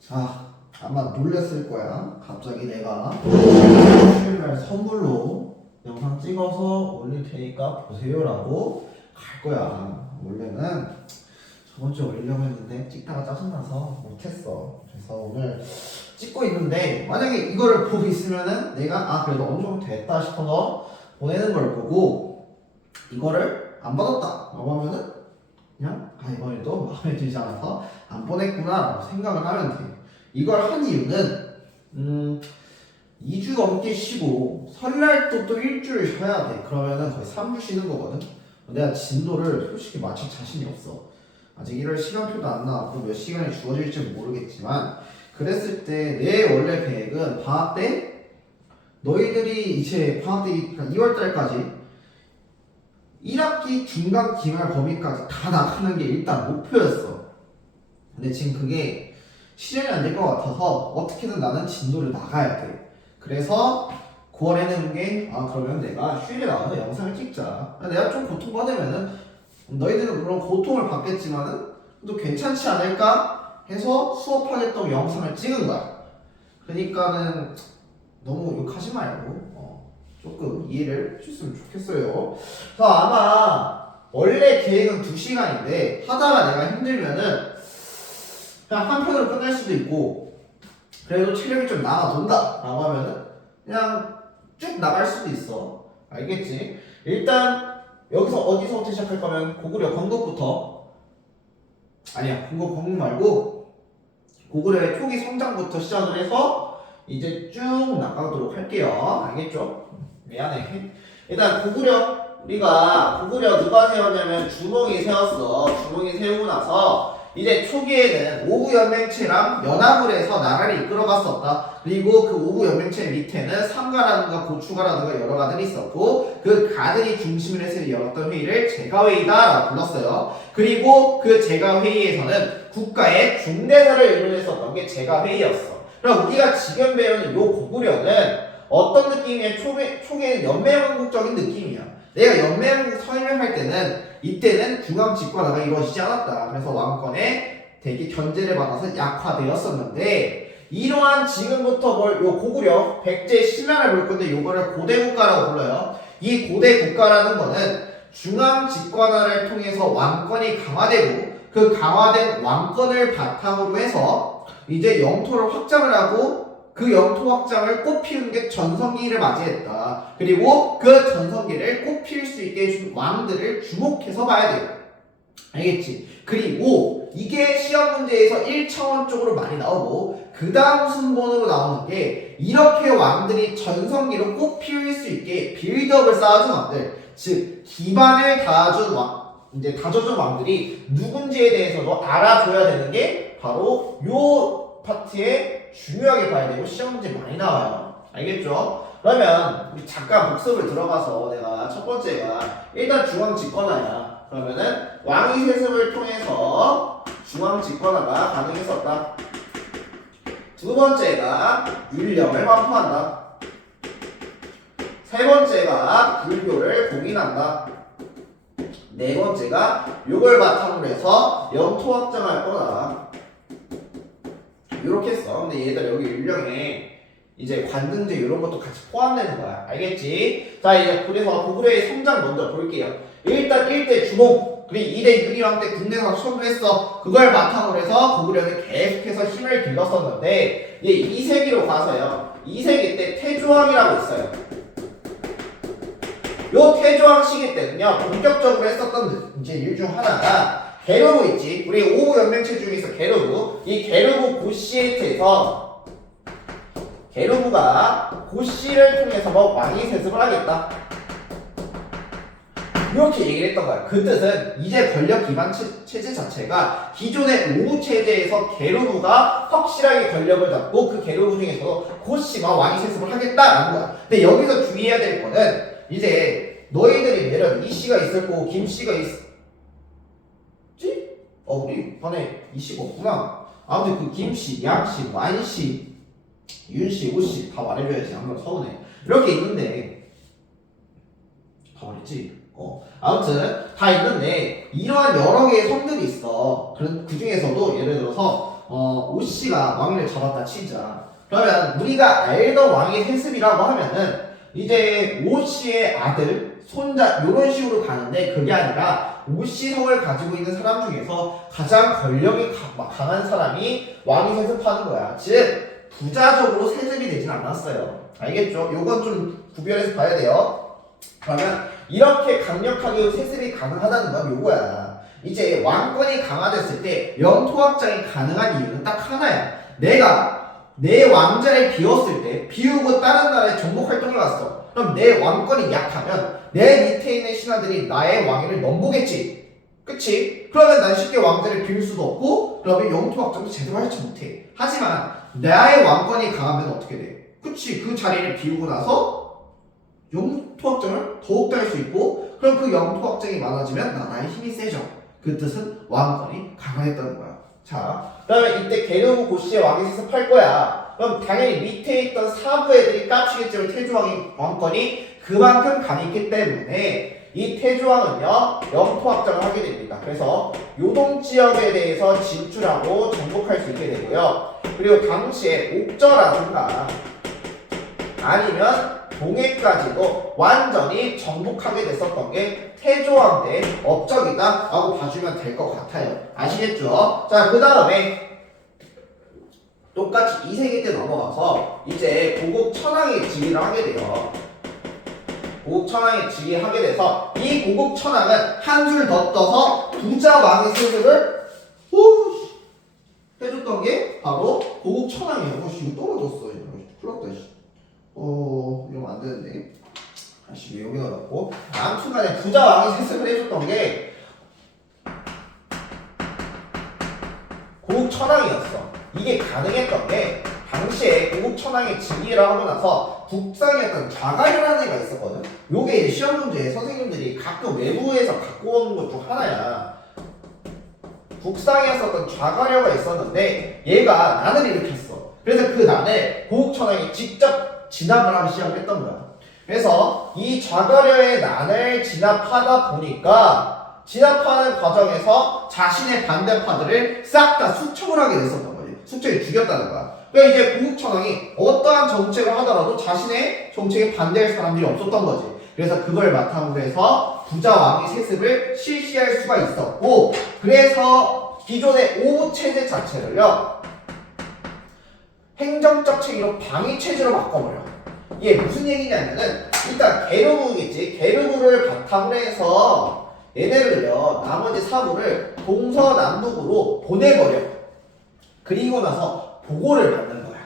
자, 아마 놀랬을 거야. 갑자기 내가 수요일날 선물로 영상 찍어서 올릴 테니까 보세요라고 갈 거야. 원래는 저번 주에 올리려고 했는데 찍다가 짜증나서 못했어. 그래서 오늘 찍고 있는데 만약에 이거를 보고 있으면은 내가 그래도 어느 정도 됐다 싶어서 보내는 걸 보고 이거를 안 받았다 라고 하면은 그냥 이번에도 마음에 들지 않아서 안 보냈구나 라고 생각을 하면 돼. 이걸 한 이유는 2주 넘게 쉬고 설날 또 일주일 쉬어야 돼. 그러면은 거의 3주 쉬는 거거든. 내가 진도를 솔직히 맞출 자신이 없어. 아직 1월 시간표도 안 나왔고 몇 시간이 주어질지 모르겠지만 그랬을 때 내 원래 계획은 방학 때 너희들이 이제 방학 때 2월 달까지 1학기 중간 기말 범위까지 다 나가는 게 일단 목표였어. 근데 지금 그게 실현이 안 될 것 같아서 어떻게든 나는 진도를 나가야 돼. 그래서 9월에 내는 게 그러면 내가 휴일에 나와서 영상을 찍자. 내가 좀 고통받으면은 너희들은 물론 고통을 받겠지만은 또 괜찮지 않을까 해서 수업하겠다고 영상을 찍은 거야. 그러니까는 너무 욕하지 말고 조금 이해를 해줬으면 좋겠어요. 그래서 아마 원래 계획은 2시간인데 하다가 내가 힘들면은 그냥 한 편으로 끝날 수도 있고 그래도 체력이 좀 나가돈다 라고 하면은 그냥 쭉 나갈 수도 있어. 알겠지? 일단 여기서 어디서부터 시작할 거면 고구려 건국부터 아니야 건국 말고 고구려의 초기 성장부터 시작을 해서 이제 쭉 나가도록 할게요. 알겠죠? 미안해. 일단 우리가 고구려 누가 세웠냐면 주몽이 세웠어. 주몽이 세우고 나서 이제 초기에는 오부 연맹체랑 연합을 해서 나라를 이끌어갔었다. 그리고 그 오부 연맹체 밑에는 상가라든가 고추가라든가 여러 가들이 있었고 그 가들이 중심을 해서 열었던 회의를 제가회의다라고 불렀어요. 그리고 그 제가회의에서는 국가의 중대사를 의논했었던 게 제가회의였어. 그럼 우리가 지금 배우는 요 고구려는 어떤 느낌이냐? 초기에는 연맹왕국적인 느낌이야. 내가 연맹왕국 설명할 때는 이때는 중앙 집권화가 이루어지지 않았다. 그래서 왕권의 되게 견제를 받아서 약화되었었는데 이러한 지금부터 요 고구려 백제 신라를 볼 건데 요거를 고대국가라고 불러요. 이 고대국가라는 거는 중앙 집권화를 통해서 왕권이 강화되고 그 강화된 왕권을 바탕으로 해서 이제 영토를 확장을 하고 그 영토 확장을 꽃피우는 게 전성기를 맞이했다. 그리고 그 전성기를 꽃피울 수 있게 해준 왕들을 주목해서 봐야 돼요. 알겠지? 그리고 이게 시험 문제에서 1차원적으로 많이 나오고 그 다음 순번으로 나오는 게 이렇게 왕들이 전성기로 꽃피울 수 있게 빌드업을 쌓아준 왕들, 즉 기반을 다져준 왕들이 누군지에 대해서도 알아줘야 되는 게 바로 요 파트에 중요하게 봐야 되고 시험 문제 많이 나와요. 알겠죠? 그러면 우리 잠깐 복습을 들어가서 내가 첫 번째가 일단 중앙 집권화야. 그러면은 왕위 세습을 통해서 중앙 집권화가 가능했었다. 두 번째가 율령을 반포한다. 세 번째가 불교를 공인한다. 네 번째가 요걸 바탕으로 해서 영토 확장할 거다. 이렇게 써. 근데 얘들 여기 율령에 이제 관등제 이런 것도 같이 포함되는 거야. 알겠지? 자, 이제 그래서 고구려의 성장 먼저 볼게요. 일단 1대 주몽, 그리고 2대 유리왕 때 군대에서 수업을 했어. 그걸 바탕으로 해서 고구려는 계속해서 힘을 길렀었는데 이제 2세기로 가서요. 2세기 때 태조왕이라고 있어요. 요 태조왕 시기 때는요. 본격적으로 했었던 이제 일 중 하나가 게르부 있지. 우리 오부 연맹체 중에서 게르부. 이 게르부 고시에트에서 게르부가 고시를 통해서 왕위 세습을 하겠다. 이렇게 얘기를 했던 거야. 그 뜻은 이제 권력 기반 체제 자체가 기존의 오부 체제에서 게르부가 확실하게 권력을 잡고 그 게르부 중에서도 고시가 왕위 세습을 하겠다라는 거야. 근데 여기서 주의해야 될 거는 이제 너희들이 내려 이씨가 있을 거고 김씨가 우리 반에 이씨가 없구나. 아무튼 그 김씨, 양씨, 완씨, 윤씨, 오씨 다 말해줘야지. 안 그러면 서운해. 이렇게 있는데 다 말했지? 아무튼 다 있는데 이러한 여러 개의 성들이 있어. 그 중에서도 예를 들어서 오씨가 왕위를 잡았다 치자. 그러면 우리가 알던 왕의 세습이라고 하면은 이제 오씨의 아들, 손자 이런 식으로 가는데 그게 아니라 오씨 성을 가지고 있는 사람 중에서 가장 권력이 강한 사람이 왕위 세습하는 거야. 즉 부자적으로 세습이 되진 않았어요. 알겠죠? 요건 좀 구별해서 봐야 돼요. 그러면 이렇게 강력하게 세습이 가능하다는 건 요거야. 이제 왕권이 강화됐을 때 영토 확장이 가능한 이유는 딱 하나야. 내가 내 왕자를 비웠을 때 비우고 다른 나라에 정복 활동을 갔어. 그럼 내 왕권이 약하면 내 밑에 있는 신하들이 나의 왕위를 넘보겠지. 그치? 그러면 난 쉽게 왕자를 비울 수도 없고 그러면 영토 확장도 제대로 하지 못해. 하지만 나의 왕권이 강하면 어떻게 돼? 그치? 그 자리를 비우고 나서 영토 확장을 더욱더 할 수 있고 그럼 그 영토 확장이 많아지면 나라의 힘이 세져. 그 뜻은 왕권이 강화했다는 거야. 자, 그러면 이때 게르무 고씨의 왕위 세습할 거야. 그럼 당연히 밑에 있던 사부 애들이 깝치겠지만 태조왕의 왕권이 그만큼 강했기 때문에 이 태조왕은요 영토 확장을 하게 됩니다. 그래서 요동 지역에 대해서 진출하고 정복할 수 있게 되고요. 그리고 당시에 옥저라든가 아니면 동해까지도 완전히 정복하게 됐었던 게 태조왕 때 업적이다 라고 봐주면 될 것 같아요. 아시겠죠? 자, 그 다음에 똑같이 2세기 때 넘어가서 이제 고국 천황의 즉위를 하게 돼요. 고국 천황의 즉위하게 돼서 이 고국 천황은 한 줄 더 떠서 부자 왕의 세습을 해줬던 게 바로 고국 천황이에요. 이거 떨어졌어. 큰일 났다. 이러면 안 되는데. 다시 왜 여기 넣어놨고. 아무튼간에 부자 왕이 세습을 해줬던 게 고국 천황이었어. 이게 가능했던 게 당시에 고국 천황의 즉위를 하고 나서 국상이었던 좌가려라는 애가 있었거든. 요게 이제 시험 문제에 선생님들이 가끔 외부에서 갖고 오는 것 중 하나야. 국상이었었던 좌가려가 있었는데 얘가 난을 일으켰어. 그래서 그 난을 고국 천황이 직접 진압을 하기 시작을 했던 거야. 그래서 이 좌가려의 난을 진압하다 보니까 진압하는 과정에서 자신의 반대파들을 싹 다 숙청을 하게 됐었던 거지. 숙청이 죽였다는 거야. 그러니까 이제 고국 천황이 어떠한 정책을 하더라도 자신의 정책에 반대할 사람들이 없었던 거지. 그래서 그걸 바탕으로 해서 부자 왕위 세습을 실시할 수가 있었고, 그래서 기존의 오부 체제 자체를요 행정적 체계로 방위 체제로 바꿔버려. 이게 무슨 얘기냐면은 일단 게르무겠지. 게르무를 바탕으로 해서 얘네를요 나머지 사부를 동서남북으로 보내버려. 그리고 나서 보고를 받는 거야.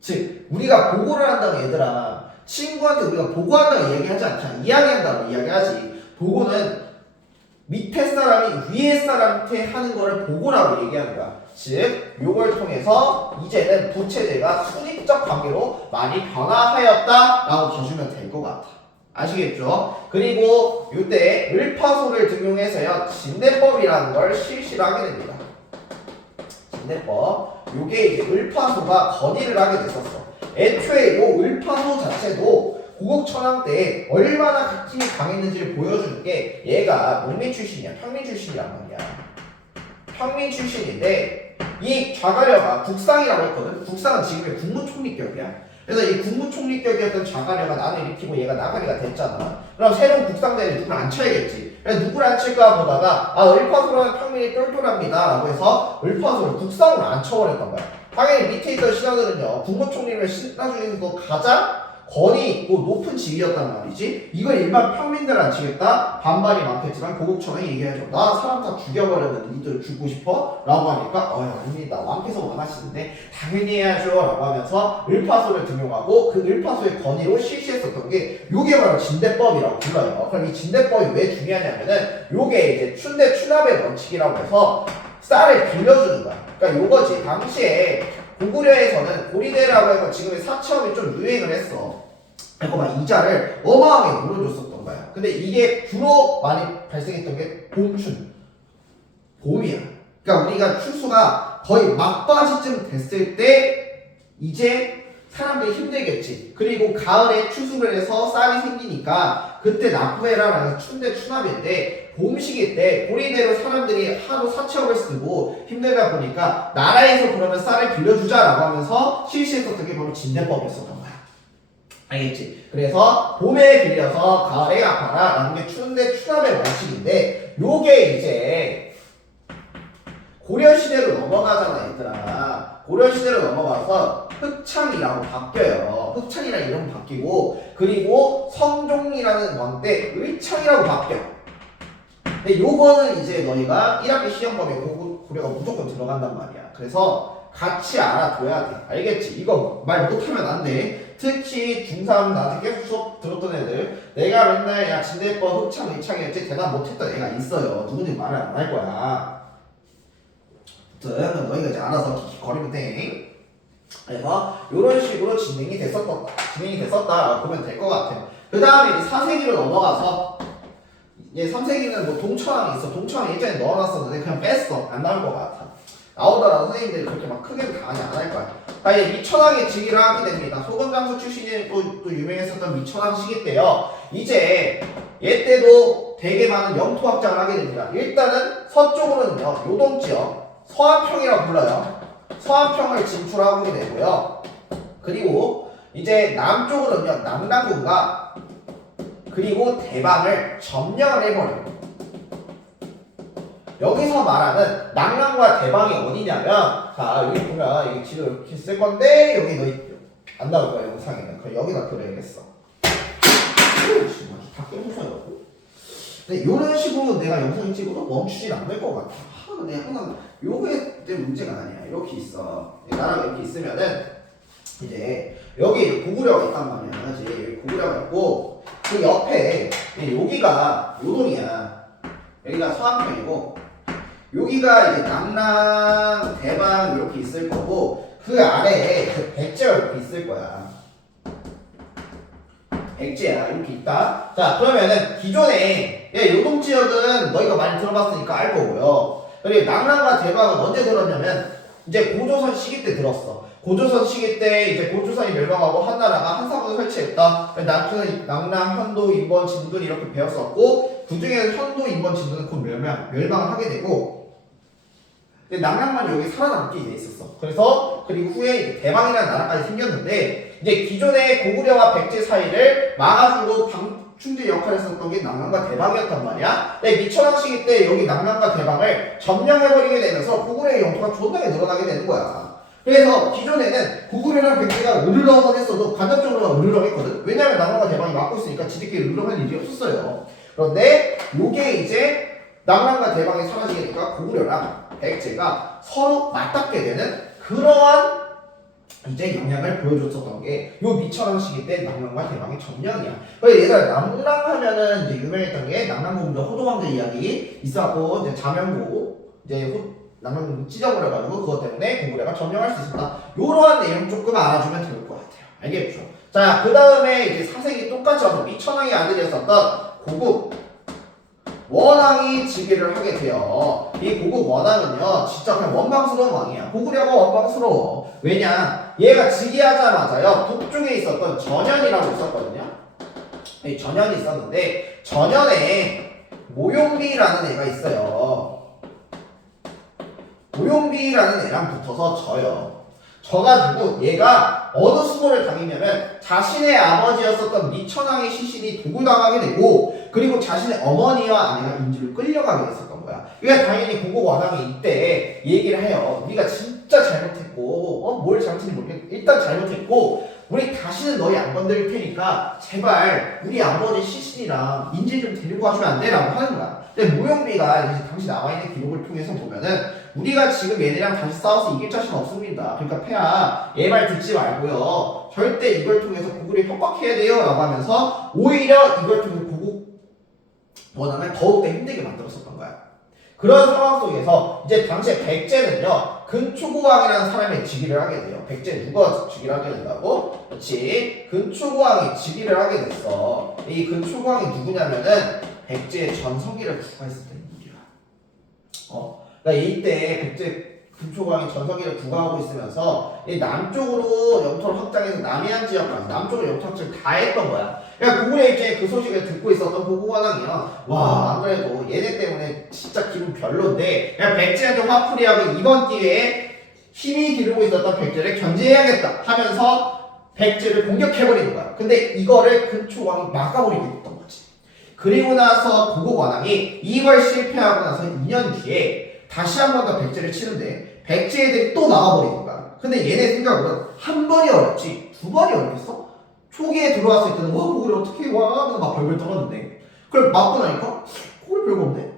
즉 우리가 보고를 한다고 얘들아 친구한테 우리가 보고한다고 얘기하지 않잖아. 이야기한다고 이야기하지. 보고는 밑에 사람이 위에 사람한테 하는 거를 보고라고 얘기하는 거야. 즉 요걸 통해서 이제는 부체제가 수직적 관계로 많이 변화하였다라고 봐주면 될 것 같아. 아시겠죠? 그리고 이때 을파소를 등용해서요 진대법이라는 걸 실시를 하게 됩니다. 진대법. 요게 이제 을파소가 건의를 하게 됐었어. 애초에 요 을파소 자체도 고국 천황 때 얼마나 힘이 강했는지를 보여주는 게 얘가 농민 출신이야. 평민 출신이란 말이야. 평민 출신인데 이 좌가려가 국상이라고 했거든. 국상은 지금의 국무총리격이야. 그래서 이 국무총리격이었던 좌가려가 난을 일으키고 얘가 나가리가 됐잖아. 그럼 새로운 국상대는 누구를 앉혀야겠지. 그래서 누구를 앉힐까 보다가 을파소라는 평민이 똘똘합니다 라고 해서 을파소를 국상으로 앉혀버렸던 거야. 당연히 밑에 있던 신하들은요 국무총리를 신하 중에서도 가장 권위 있고 높은 직위였단 말이지. 이걸 일반 평민들 앉히겠다? 반발이 많겠지만 고국 천황이 얘기해줘. 나 사람 다 죽여버렸는데 니들 죽고 싶어? 라고 하니까 아닙니다. 왕께서 원하시는데 당연히 해야죠 라고 하면서 을파소를 등용하고 그 을파소의 권위로 실시했었던 게 요게 바로 진대법이라고 불러요. 그럼 이 진대법이 왜 중요하냐면은 요게 이제 춘대 추납의 원칙이라고 해서 쌀을 빌려주는 거야. 그러니까 요거지. 당시에 고구려에서는 고리대라고 해서 지금의 사채업이 좀 유행을 했어. 그리고 막 이자를 어마어마하게 물어줬었던 거야. 근데 이게 주로 많이 발생했던 게 봄춘, 봄이야. 그러니까 우리가 추수가 거의 막바지쯤 됐을 때 이제 사람들이 힘들겠지. 그리고 가을에 추수를 해서 쌀이 생기니까 그때 납부해라라는 춘대 추납인데 봄 시기 때 고리대로 사람들이 하루 사채업을 쓰고 힘들다 보니까 나라에서 그러면 쌀을 빌려주자라고 하면서 실시했었던 게 바로 진대법이었었던 거야. 알겠지? 그래서 봄에 빌려서 가을에 갚아라 라는 게 춘대 추납의 원칙인데 요게 이제 고려시대로 넘어가잖아 얘들아. 고려시대로 넘어가서 흑창이라고 바뀌어요. 흑창이라는 이름 바뀌고 그리고 성종이라는 왕 때 을창이라고 바뀌어. 근데 요거는 이제 너희가 1학기 시험범위에 고려가 무조건 들어간단 말이야. 그래서 같이 알아둬야 돼. 알겠지? 이거 말 못하면 안 돼. 특히 중3 나한테 계속 수업 들었던 애들 내가 맨날 야 진대법 흑창 을창이었지 대답 못했던 애가 있어요. 누군지 말을 안 할 거야. 너희가 이제 알아서 거리면 돼. 그래서 이런 식으로 진행이 됐었다 보면 될 것 같아요. 그 다음에 이제 4세기로 넘어가서 이제 3세기는 뭐 동처왕이 있어. 동처왕이 예전에 넣어놨었는데 그냥 뺐어. 안 나올 것 같아. 나오더라도 선생님들이 그렇게 막 크게 강의 안 할 거야. 자, 이제 미천왕의 즉위를 하게 됩니다. 소금장수 출신이 또 유명했었던 미천왕 시기 때요. 이제 얘 때도 되게 많은 영토 확장을 하게 됩니다. 일단은 서쪽으로는요 요동지역 서안평이라고 불러요. 서안평을 진출하게 되고요. 그리고 이제 남쪽으로는요 남랑군과 그리고 대방을 점령을 해버려요. 여기서 말하는 낙랑과 대방이 어디냐면 자 여기 보면 여기 지도 이렇게 쓸 건데 여기 너 안 나올 거야 영상에는. 그럼 여기다 그려야겠어. 다 끊어서요. 근데 이런 식으로 내가 영상 찍어도 멈추진 않을 것 같아. 근데 항상 요게 때 문제가 아니야. 이렇게 있어. 나랑 이렇게 있으면은 이제 여기 고구려가 있단 말이야. 그치? 여기 고구려가 있고 그 옆에 여기가 요동이야. 여기가 서안평이고 여기가 이제 낙랑, 대방 이렇게 있을 거고 그 아래에 그 백제가 이렇게 있을 거야. 백제야 이렇게 있다. 자 그러면은 기존에 요동 지역은 너희가 많이 들어봤으니까 알 거고요. 그리고 낙랑과 대방은 언제 들었냐면 이제 고조선 시기 때 들었어. 고조선 시기 때 이제 고조선이 멸망하고 한나라가 한사군을 설치했다. 낙랑, 현도, 인번, 진돈 이렇게 배웠었고 그 중에 현도, 인번, 진돈은 곧 멸망을 하게 되고 근데 낙랑만 여기 살아남게 돼 있었어. 그래서 그리고 후에 이제 대방이라는 나라까지 생겼는데 이제 기존의 고구려와 백제 사이를 막아주고 방충제 역할을 했었던 게 낙랑과 대방이었단 말이야. 근데 미천왕 시기 때 여기 낙랑과 대방을 점령해버리게 되면서 고구려의 영토가 존나게 늘어나게 되는 거야. 그래서 기존에는 고구려랑 백제가 으르렁은 했어도 간접적으로만 으르렁했거든. 왜냐면 낙랑과 대방이 막고 있으니까 지들끼리 으르렁할 일이 없었어요. 그런데 요게 이제 낙랑과 대방이 사라지게 되니까 고구려랑 백제가 서로 맞닿게 되는 그러한 이제 영향을 보여줬었던 게 요 미천왕 시기 때 낙랑과 대방의 점령이야. 그래서 얘들아 낙랑 하면은 이제 유명했던 게 낙랑공주 호동왕자 이야기 있었고 이제 자명고 이제 낙랑공주 찢어버려가지고 그것 때문에 고구려가 점령할 수 있었다. 요러한 내용 조금 알아주면 좋을 것 같아요. 알겠죠? 자 그 다음에 이제 4세기 똑같이 와서 미천왕의 아들이었었던 고국 원왕이 즉위를 하게 돼요. 이 고국 원왕은요 진짜 그냥 원망스러운 왕이야. 고구려가 원망스러워. 왜냐 얘가 즉위하자마자요 북쪽에 있었던 전현이라고 있었거든요. 이 전현이 있었는데 전현에 모용비라는 애가 있어요. 모용비라는 애랑 붙어서 져요. 져가지고 얘가 어느 수모를 당했냐면 자신의 아버지였었던 미천왕의 시신이 도굴당하게 되고 그리고 자신의 어머니와 아내가 인질로 끌려가게 됐었던 거야. 그러니까 당연히 고국 원왕이 이때 얘기를 해요. 우리가 진짜 잘못했고 뭘 잘못했는지 모르겠는데 일단 잘못했고 우리 다시는 너희 안 건드릴 테니까 제발 우리 아버지 시신이랑 인질 좀 데리고 와주면 안 돼? 라고 하는 거야. 근데 모용비가 이제 당시 남아있는 기록을 통해서 보면은 우리가 지금 얘네랑 다시 싸워서 이길 자신 없습니다. 그러니까 폐하 얘 말 듣지 말고요. 절대 이걸 통해서 고구려 협박해야 돼요 라고 하면서 오히려 이걸 통해서 고국 원왕을 더욱더 힘들게 만들었었던 거야. 그런 상황 속에서 이제 당시에 백제는요 근초고왕이라는 사람이 즉위를 하게 돼요. 백제 누가 즉위를 하게 된다고? 그렇지 근초고왕이 즉위를 하게 됐어. 이 근초고왕이 누구냐면은 백제의 전성기를 구가했었던 인물이야. 그러니까 이때 백제 근초광이 전성기를 부과하고 있으면서 이 남쪽으로 영토를 확장해서 남해안 지역까지 남쪽으로 영토 확장을 다 했던 거야. 그러니까 고구려 입장에 그 소식을 듣고 있었던 고구관왕이야. 와, 안 그래도 얘네 때문에 진짜 기분 별론데 그냥 백제한테 화풀이하고 이번 기회에 힘이 기르고 있었던 백제를 견제해야겠다 하면서 백제를 공격해버리는 거야. 근데 이거를 근초광이 막아버리게 됐던 거지. 그리고 나서 고구관왕이 이걸 실패하고 나서 2년 뒤에 다시 한 번 더 백제를 치는데 백제 애들이 또 나와버리는 거야. 근데 얘네 생각으로는 한 번이 어렵지 두 번이 어렵겠어? 초기에 들어왔을 때는 고구려 어떻게 와? 하면서 막 벌벌 떨었는데 그걸 맞고 나니까 고구려 별거 없네?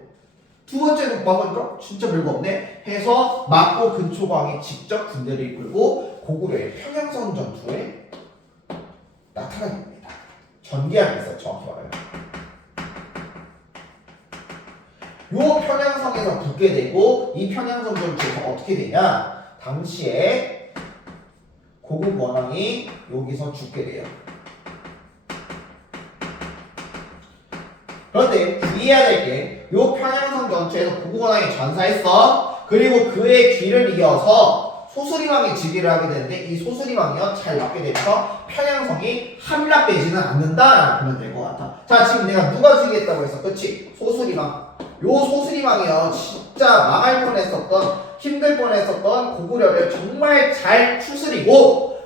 두 번째도 막으니까 진짜 별거 없네? 해서 맞고 근초광이 직접 군대를 이끌고 고구려의 평양성 전투에 나타나게 됩니다. 전개하게 있어요, 정확히 말하면. 요 평양성에서 붙게 되고 이 평양성 전투에서 어떻게 되냐? 당시에 고국 원왕이 여기서 죽게 돼요. 그런데 주의해야 될 게 요 평양성 전투에서 고국 원왕이 전사했어. 그리고 그의 뒤를 이어서 소수리왕이 즉위를 하게 되는데 이 소수리왕이요 잘 맞게 되면서 평양성이 함락되지는 않는다라고 보면 될 것 같아. 자, 지금 내가 누가 즉위했다고 했어? 그치? 소수리왕. 요 소수리왕이요 진짜 망할 뻔했었던 힘들 뻔했었던 고구려를 정말 잘 추스리고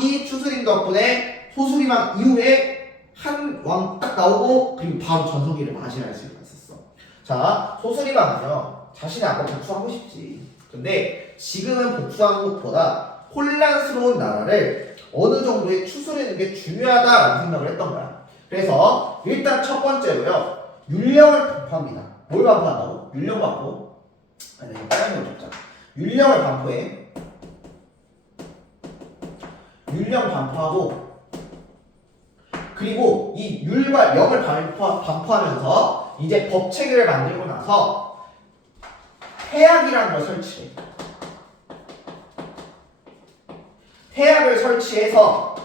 이 추스림 덕분에 소수리왕 이후에 한 왕 딱 나오고 그리고 바로 전성기를 맞이할 수 있었어. 자, 소수리왕은요 자신의 아까 복수하고 싶지. 근데 지금은 복수하는 것보다 혼란스러운 나라를 어느 정도의 추스리는 게 중요하다라는 생각을 했던 거야. 그래서 일단 첫 번째로요 율령을 반포합니다. 뭘 반포한다고? 율령 반포. 아니 이거 빨간 걸 적자. 율령을 반포해. 율령 반포하고 그리고 이 율과 영을 반포하면서 이제 법 체계를 만들고 나서 태약이라는 걸 설치해. 태약을 설치해서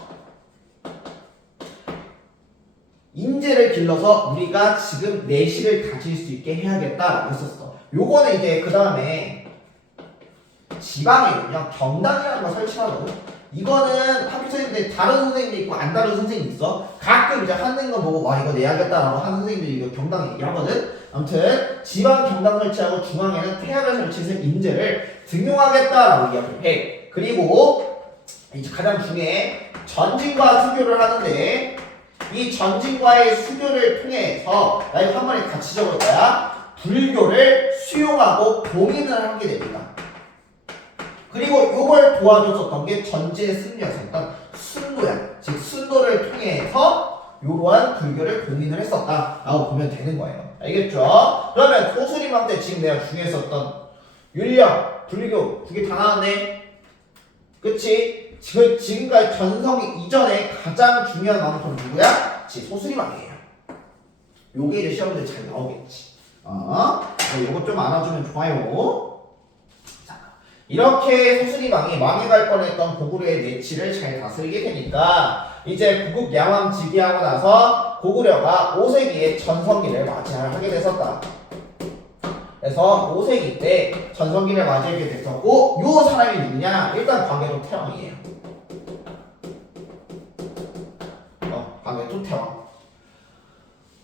인재를 길러서 우리가 지금 내실을 가질 수 있게 해야겠다라고 했었어. 요거는 이제 그 다음에 지방에는요 경당이라는 걸 설치하거든. 이거는 학교 선생님들 다른 선생님도 있고 안 다른 선생님이 있어. 가끔 이제 하는 거 보고 와 이거 내야겠다라고 하는 선생님들이 이거 경당 얘기하거든. 아무튼 지방 경당 설치하고 중앙에는 태양을 설치해서 인재를 등용하겠다라고 이야기를 해. 그리고 이제 가장 중요해 전진과 수교를 하는데 이 전진과의 수교를 통해서 나 이거 한 번에 같이 적을 거야. 불교를 수용하고 봉인을 하게 됩니다. 그리고 이걸 도와줬었던 게 전진의 승리였었던 순도야. 즉 순도를 통해서 이러한 불교를 봉인을 했었다라고 보면 되는 거예요. 알겠죠? 그러면 소수림왕 때 지금 내가 중요했었던 율령, 불교 두 개 다 나왔네. 그치? 지금까지 전성기 이전에 가장 중요한 왕은 누구야? 소수림왕이에요. 요게 이제 시험들 잘 나오겠지. 요거 좀 알아주면 좋아요. 이렇게 소수리왕이 망해갈 뻔했던 고구려의 내치를 잘 다스리게 되니까 이제 구국 양왕 즉위하고 나서 고구려가 5세기에 전성기를 맞이하게 됐었다. 그래서 5세기 때 전성기를 맞이하게 됐었고 요 사람이 누구냐? 일단 광개토 태왕이에요. 광개토 태왕.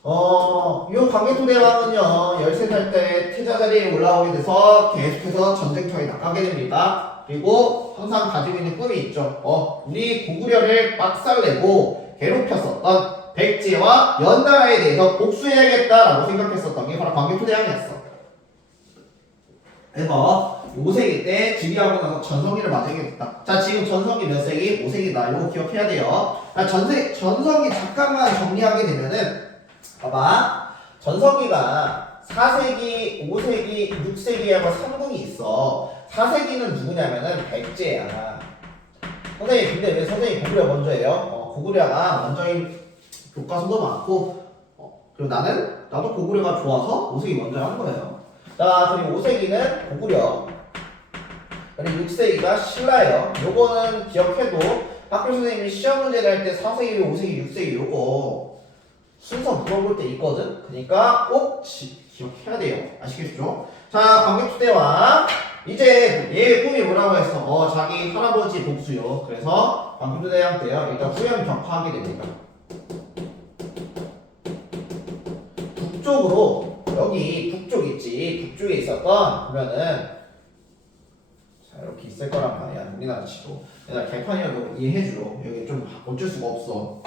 요 광개토 대왕은요 13살 때 태자 자리에 올라오게 돼서 계속해서 전쟁터에 나가게 됩니다. 그리고 항상 가지고 있는 꿈이 있죠. 우리 고구려를 빡살내고 괴롭혔었던 백제와 연나라에 대해서 복수해야겠다라고 생각했었던 게 바로 광개토 대왕이었어. 그래서 5세기 때 즉위하고 나서 전성기를 맞이하게 됐다. 자, 지금 전성기 몇 세기? 5세기다. 이거 기억해야 돼요. 전성기 잠깐만 정리하게 되면은 봐봐. 전성기가 4세기, 5세기, 6세기하고 3궁이 있어. 4세기는 누구냐면은 백제야. 선생님, 근데 왜 선생님 고구려 먼저 해요? 고구려가 먼저인 교과서도 많고, 그리고 나도 고구려가 좋아서 5세기 먼저 한 거예요. 자, 그리고 5세기는 고구려. 그리고 6세기가 신라예요. 요거는 기억해도 학교 선생님이 시험 문제를 할 때 4세기, 5세기, 6세기 요거 순서 물어볼 때 있거든? 그러니까 꼭 기억해야 돼요. 아시겠죠? 자, 광개토 대왕 이제 얘의 꿈이 뭐라고 했어? 자기 할아버지 복수요. 그래서 광교토대왕 때요. 일단 후연 격파하게 됩니다. 북쪽으로 여기 북쪽 있지. 북쪽에 있었던 보면은 자 이렇게 있을 거란 말이야. 우리나라 치고. 내가 개판이어도 이해해줘. 여기 좀 어쩔 수가 없어.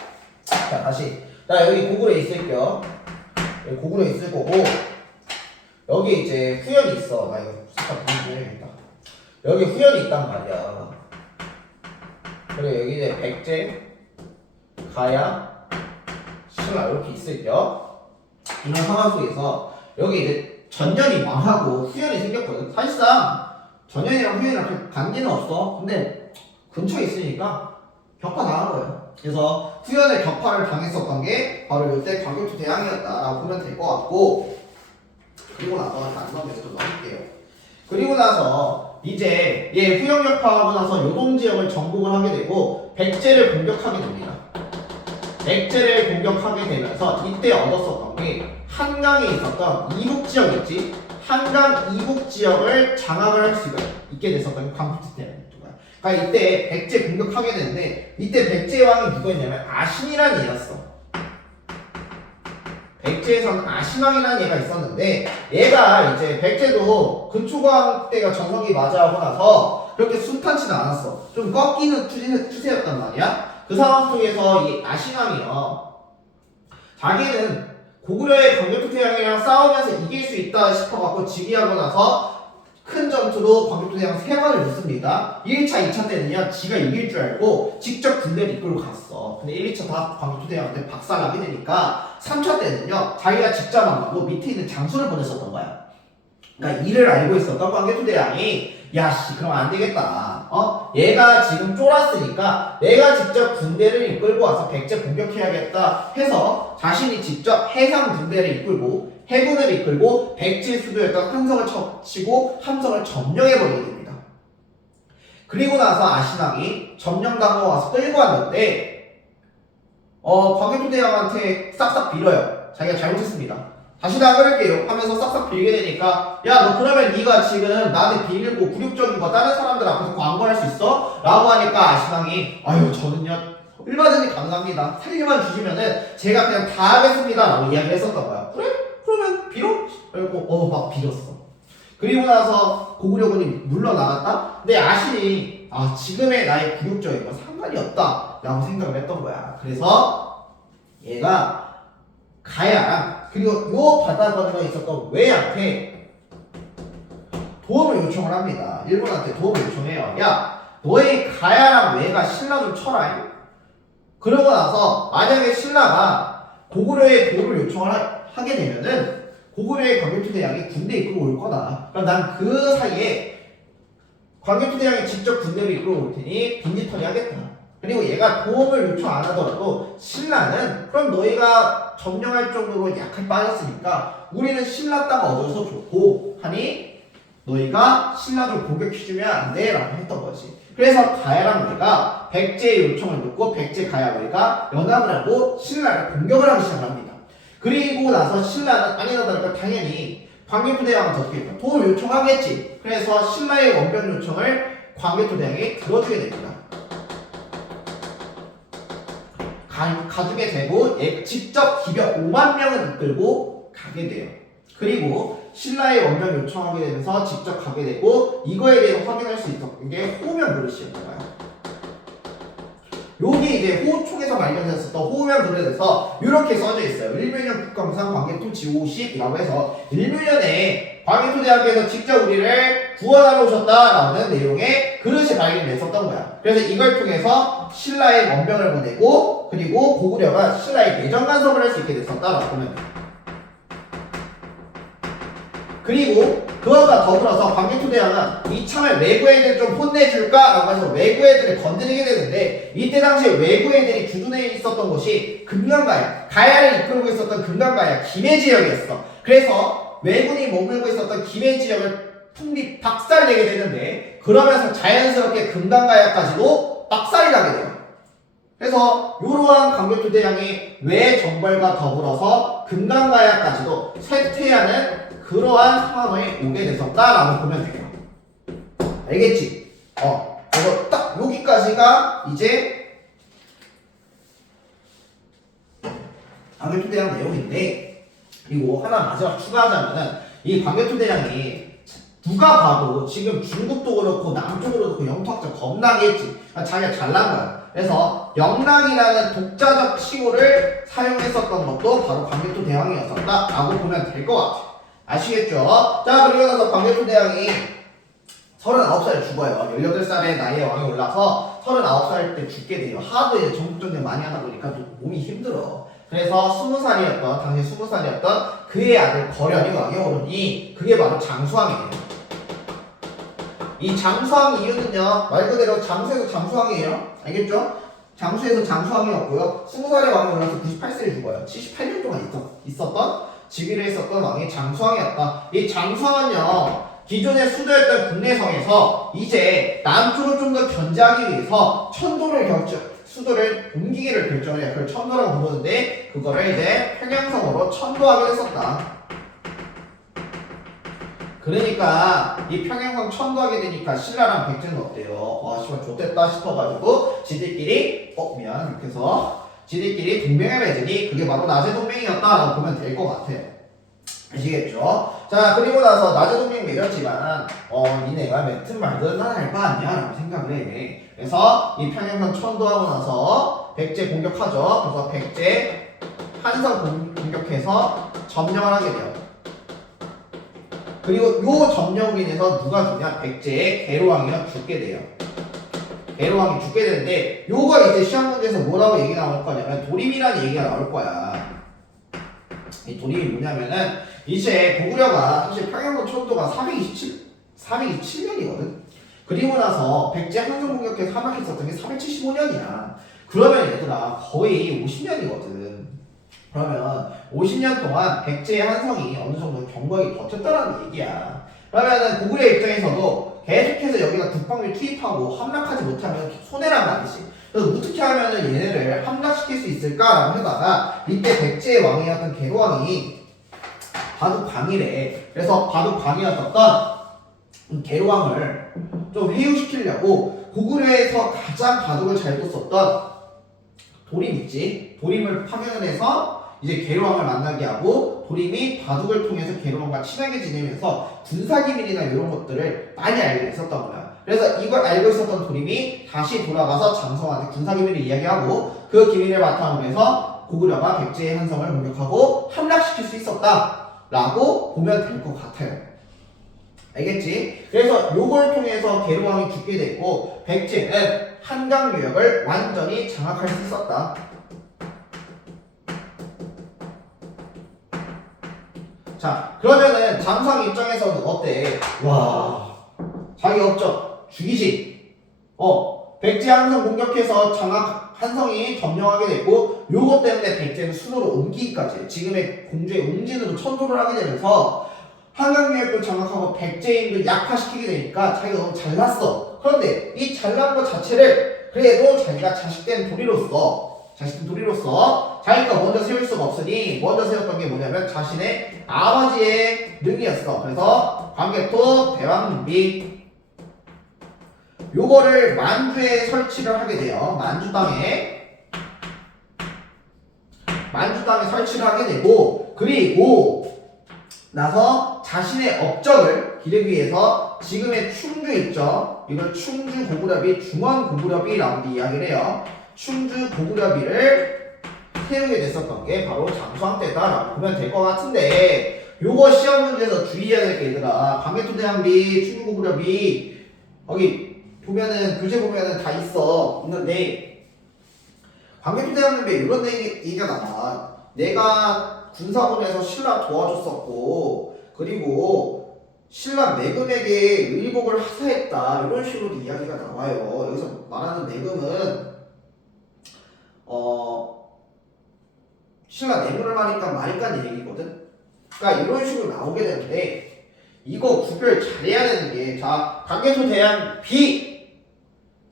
자 다시. 나 여기 고구려에 있을게요. 여기 고구려에 있을 거고 여기 이제 후연이 있어. 나 이거 잠깐 보여줘야겠다. 여기 후연이 있단 말이야. 그리고 여기 이제 백제, 가야, 신라 이렇게 있을게요. 이런 상황 속에서 여기 이제 전년이 망하고 후연이 생겼거든. 사실상 전년이랑 후연이랑 관계는 없어. 근데 근처에 있으니까 격파 당한 거예요. 그래서 후연의 격파를 당했었던 게 바로 이때 광교토 대왕이었다라고 보면 될 것 같고 그리고 나서 다른 놈에서 좀 넘을게요. 그리고 나서 이제 얘 후연 격파하고 나서 요동 지역을 정복을 하게 되고 백제를 공격하게 됩니다. 백제를 공격하게 되면서 이때 얻었었던 게 한강에 있었던 이북 지역 있지? 한강 이북 지역을 장악을 할 수가 있게 됐었던 광교토 대왕. 그러니까 이때 백제 공격하게 되는데 이때 백제 왕이 누구였냐면 아신이라는 얘였어. 백제에서는 아신왕이라는 얘가 있었는데 얘가 이제 백제도 근초광 때가 전성기 맞이하고 나서 그렇게 순탄치는 않았어. 좀 꺾이는 추세였단 말이야. 그 상황 속에서 이 아신왕이요. 자기는 고구려의 광교토 대왕이랑 싸우면서 이길 수 있다 싶어갖고 즉위하고 나서 큰 전투로 광교토 대왕 3번을 넣습니다. 1차, 2차 때는요 지가 이길 줄 알고 직접 군대를 이끌고 갔어. 근데 1, 2차 다 광교토 대왕한테 박살나게 되니까 3차 때는요 자기가 직접 안 가고 밑에 있는 장수를 보냈었던 거야. 그러니까 이를 알고 있었던 광교토 대왕이 야씨 그럼 안 되겠다. 얘가 지금 쫄았으니까 내가 직접 군대를 이끌고 와서 백제 공격해야겠다 해서 자신이 직접 해상 군대를 이끌고 해군을 이끌고 백제 수도였던 함성을 치고 함성을 점령해버리게 됩니다. 그리고 나서 아신왕이 점령당하고 와서 끌고 왔는데 광교토 대왕한테 싹싹 빌어요. 자기가 잘못했습니다. 다시 안 그럴게요 하면서 싹싹 빌게 되니까 야 너 그러면 네가 지금 나한테 빌고 굴욕적인 거 다른 사람들 앞에서 광고할 수 있어? 라고 하니까 아신왕이 아유 저는요 얼마든지 감사합니다. 살려만 주시면은 제가 그냥 다 하겠습니다 라고 이야기를 했었던 거야. 그래? 그러면 빌어? 그리고 막 빌었어. 그리고 나서 고구려군이 물러나갔다? 근데 아신이 지금의 나의 굴욕적인 건 상관이 없다 라고 생각을 했던 거야. 그래서 얘가 가야랑 그리고 요 바다 건너에 있었던 외한테 도움을 요청을 합니다. 일본한테 도움을 요청해요. 야 너의 가야랑 외가 신라 좀 쳐라. 그러고 나서 만약에 신라가 고구려에 도움을 요청을 하게 되면은 고구려의 광교토 대왕이 군대 이끌고 올 거다. 그럼 난 그 사이에 광교토 대왕이 직접 군대를 이끌고 올 테니 빈지털이 하겠다. 그리고 얘가 도움을 요청 안 하더라도 신라는 그럼 너희가 점령할 정도로 약할 빠졌으니까 우리는 신라 땅 얻어서 좋고 하니 너희가 신라 좀 공격해주면 안 돼 라고 했던 거지. 그래서 가야랑 외가 백제의 요청을 듣고 백제 가야 외가 연합을 하고 신라를 공격을 하기 시작합니다. 그리고 나서 신라는 아니나 다를까 당연히 광교토 대왕한테 어떻게 했다? 도움을 요청하겠지. 그래서 신라의 원병 요청을 광교토 대왕이 들어주게 됩니다. 가주게 되고 직접 기병 5만 명을 이끌고 가게 돼요. 그리고 신라의 원병 요청하게 되면서 직접 가게 되고 이거에 대해서 확인할 수 있었던 게 호우면 그릇이었어요. 여기 이제 호총에서 발견됐었던 호우면 그릇에서 이렇게 써져 있어요. 1밀년 국강상 광개토 지50이라고 해서 1밀년에 광개토 대학에서 직접 우리를 구원하러 오셨다라는 내용의 그릇이 발견됐었던 거야. 그래서 이걸 통해서 신라의 원병을 보내고 그리고 고구려가 신라의 내정 간섭을 할 수 있게 됐었다라고 보면 돼요. 그리고 그것과 더불어서 광개토 대왕은 이참에 외구 애들 좀 혼내줄까? 라고 해서 외구 애들을 건드리게 되는데 이때 당시에 외구 애들이 주둔해 있었던 곳이 금강가야. 가야를 이끌고 있었던 금강가야. 김해 지역이었어. 그래서 왜군이 머물고 있었던 김해 지역을 풍비 박살내게 되는데 그러면서 자연스럽게 금강가야까지도 박살이 나게 돼요. 그래서 이러한 광개토 대왕이 외 정벌과 더불어서 금강가야까지도 쇠퇴하는 그러한 상황에 오게 됐었다라고 보면 돼요. 알겠지? 그래서 딱 여기까지가 이제 관계토대양 내용인데, 그리고 하나 마지막 추가하자면은 이 관계토대양이 누가 봐도 지금 중국도 그렇고 남쪽으로 그렇고 영토학자 겁나게 했지. 자기가 잘난 거야. 그래서 영락이라는 독자적 칭호를 사용했었던 것도 바로 광개토대왕이었었다라고 보면 될 것 같아. 아시겠죠? 자, 그리고 나서 광개토대왕이 39살에 죽어요. 18살에 나이에 왕이 올라서 39살 때 죽게 돼요. 하도 이제 전국전쟁 많이 하다 보니까 몸이 힘들어. 그래서 20살이었던, 당시 20살이었던 그의 아들 거련이 왕에 오르니 그게 바로 장수왕이에요. 이 장수왕 이유는요, 말 그대로 장수에서 장수왕이에요. 알겠죠? 장수에서 장수왕이었고요. 20살에 왕이 올라서 98세에 죽어요. 78년 동안 있었던, 즉위를 했었던 왕이 장수왕이었다. 이 장수왕은요, 기존의 수도였던 국내성에서 이제 남쪽을 좀 더 견제하기 위해서 수도를 옮기기를 결정해요. 그걸 천도라고 부르는데, 그거를 이제 평양성으로 천도하기로 했었다. 그러니까 이 평양성 천도하게 되니까 신라랑 백제는 어때요? 와 씨발 좋댔다 싶어가지고 지들끼리 미안 이렇게 해서 지들끼리 동맹을 맺으니 그게 바로 낮의 동맹이었다라고 보면 될 것 같아요. 아시겠죠? 자, 그리고 나서 낮의 동맹 맺었지만 니네가 맺든 말든 난 알 거 아니야 라고 생각을 해. 그래서 이 평양성 천도하고 나서 백제 공격하죠. 그래서 백제 한성 공격해서 점령을 하게 돼요. 그리고 요 점령으로 인해서 누가 죽냐? 백제의 계로왕이 죽게 돼요. 계로왕이 죽게 되는데 요거 이제 시험 문제에서 뭐라고 얘기 나올 거냐면 도림이라는 얘기가 나올 거야. 이 도림이 뭐냐면은 이제 고구려가 사실 평양성 천도가 427년이거든. 그리고 나서 백제 한성 공격해서 함락했었던 게 475년이야. 그러면 얘들아 거의 50년이거든. 그러면 50년 동안 백제의 한성이 어느 정도 경거하게 버텼다라는 얘기야. 그러면은 고구려 입장에서도 계속해서 여기가 국방을 투입하고 함락하지 못하면 손해란 말이지. 그래서 어떻게 하면은 얘네를 함락시킬 수 있을까라고 하다가 이때 백제의 왕이었던 계로왕이 바둑광이래. 그래서 바둑광이었던 계로왕을 좀 회유시키려고 고구려에서 가장 바둑을 잘 뒀었던 도림 있지? 도림을 파견을 해서 이제 계로왕을 만나게 하고 도림이 바둑을 통해서 계로왕과 친하게 지내면서 군사기밀이나 이런 것들을 많이 알고 있었던 거야. 그래서 이걸 알고 있었던 도림이 다시 돌아가서 장성한테 군사기밀을 이야기하고 그 기밀을 바탕으로 해서 고구려가 백제의 한성을 공격하고 함락시킬 수 있었다라고 보면 될 것 같아요. 알겠지? 그래서 요걸 통해서 계로왕이 죽게 됐고 백제는 한강 유역을 완전히 장악할 수 있었다. 자, 그러면은 장수왕 입장에서는 어때? 와, 자기 업적 죽이지. 백제 한성 공격해서 한성이 점령하게 됐고 요것 때문에 백제는 수도를 옮기기까지 지금의 공주의 웅진으로 천도를 하게 되면서 한강 유역도 장악하고 백제인도 약화시키게 되니까 자기가 너무 잘났어. 그런데 이 잘난 것 자체를 그래도 자기가 자식된 도리로서 자기가 먼저 세울 수가 없으니 먼저 세웠던 게 뭐냐면 자신의 아버지의 능이었어. 그래서 광개토 대왕비 요거를 만주에 설치를 하게 돼요. 만주 땅에 설치를 하게 되고 그리고 나서 자신의 업적을 기르기 위해서 지금의 충주 있죠. 이걸 충주 고구려비, 중원 고구려비라고 이야기를 해요. 충주 고구려비를 세우게 됐었던 게 바로 장수왕 때다라고 보면 될 것 같은데 요거 시험 문제에서 주의해야 될 게 얘들아 광개토 대왕비, 충주 고구려비 여기 보면은 교재 보면은 다 있는데 광개토 대왕비 이런 얘기가 나와. 내가 군사군에서 신라 도와줬었고 그리고 신라 내금에게 의복을 하사했다 이런 식으로 이야기가 나와요. 여기서 말하는 내금은 신라 내물을 말니까 얘기거든. 그러니까 이런 식으로 나오게 되는데 이거 구별 잘해야 되는 게 자 광개토 대왕 비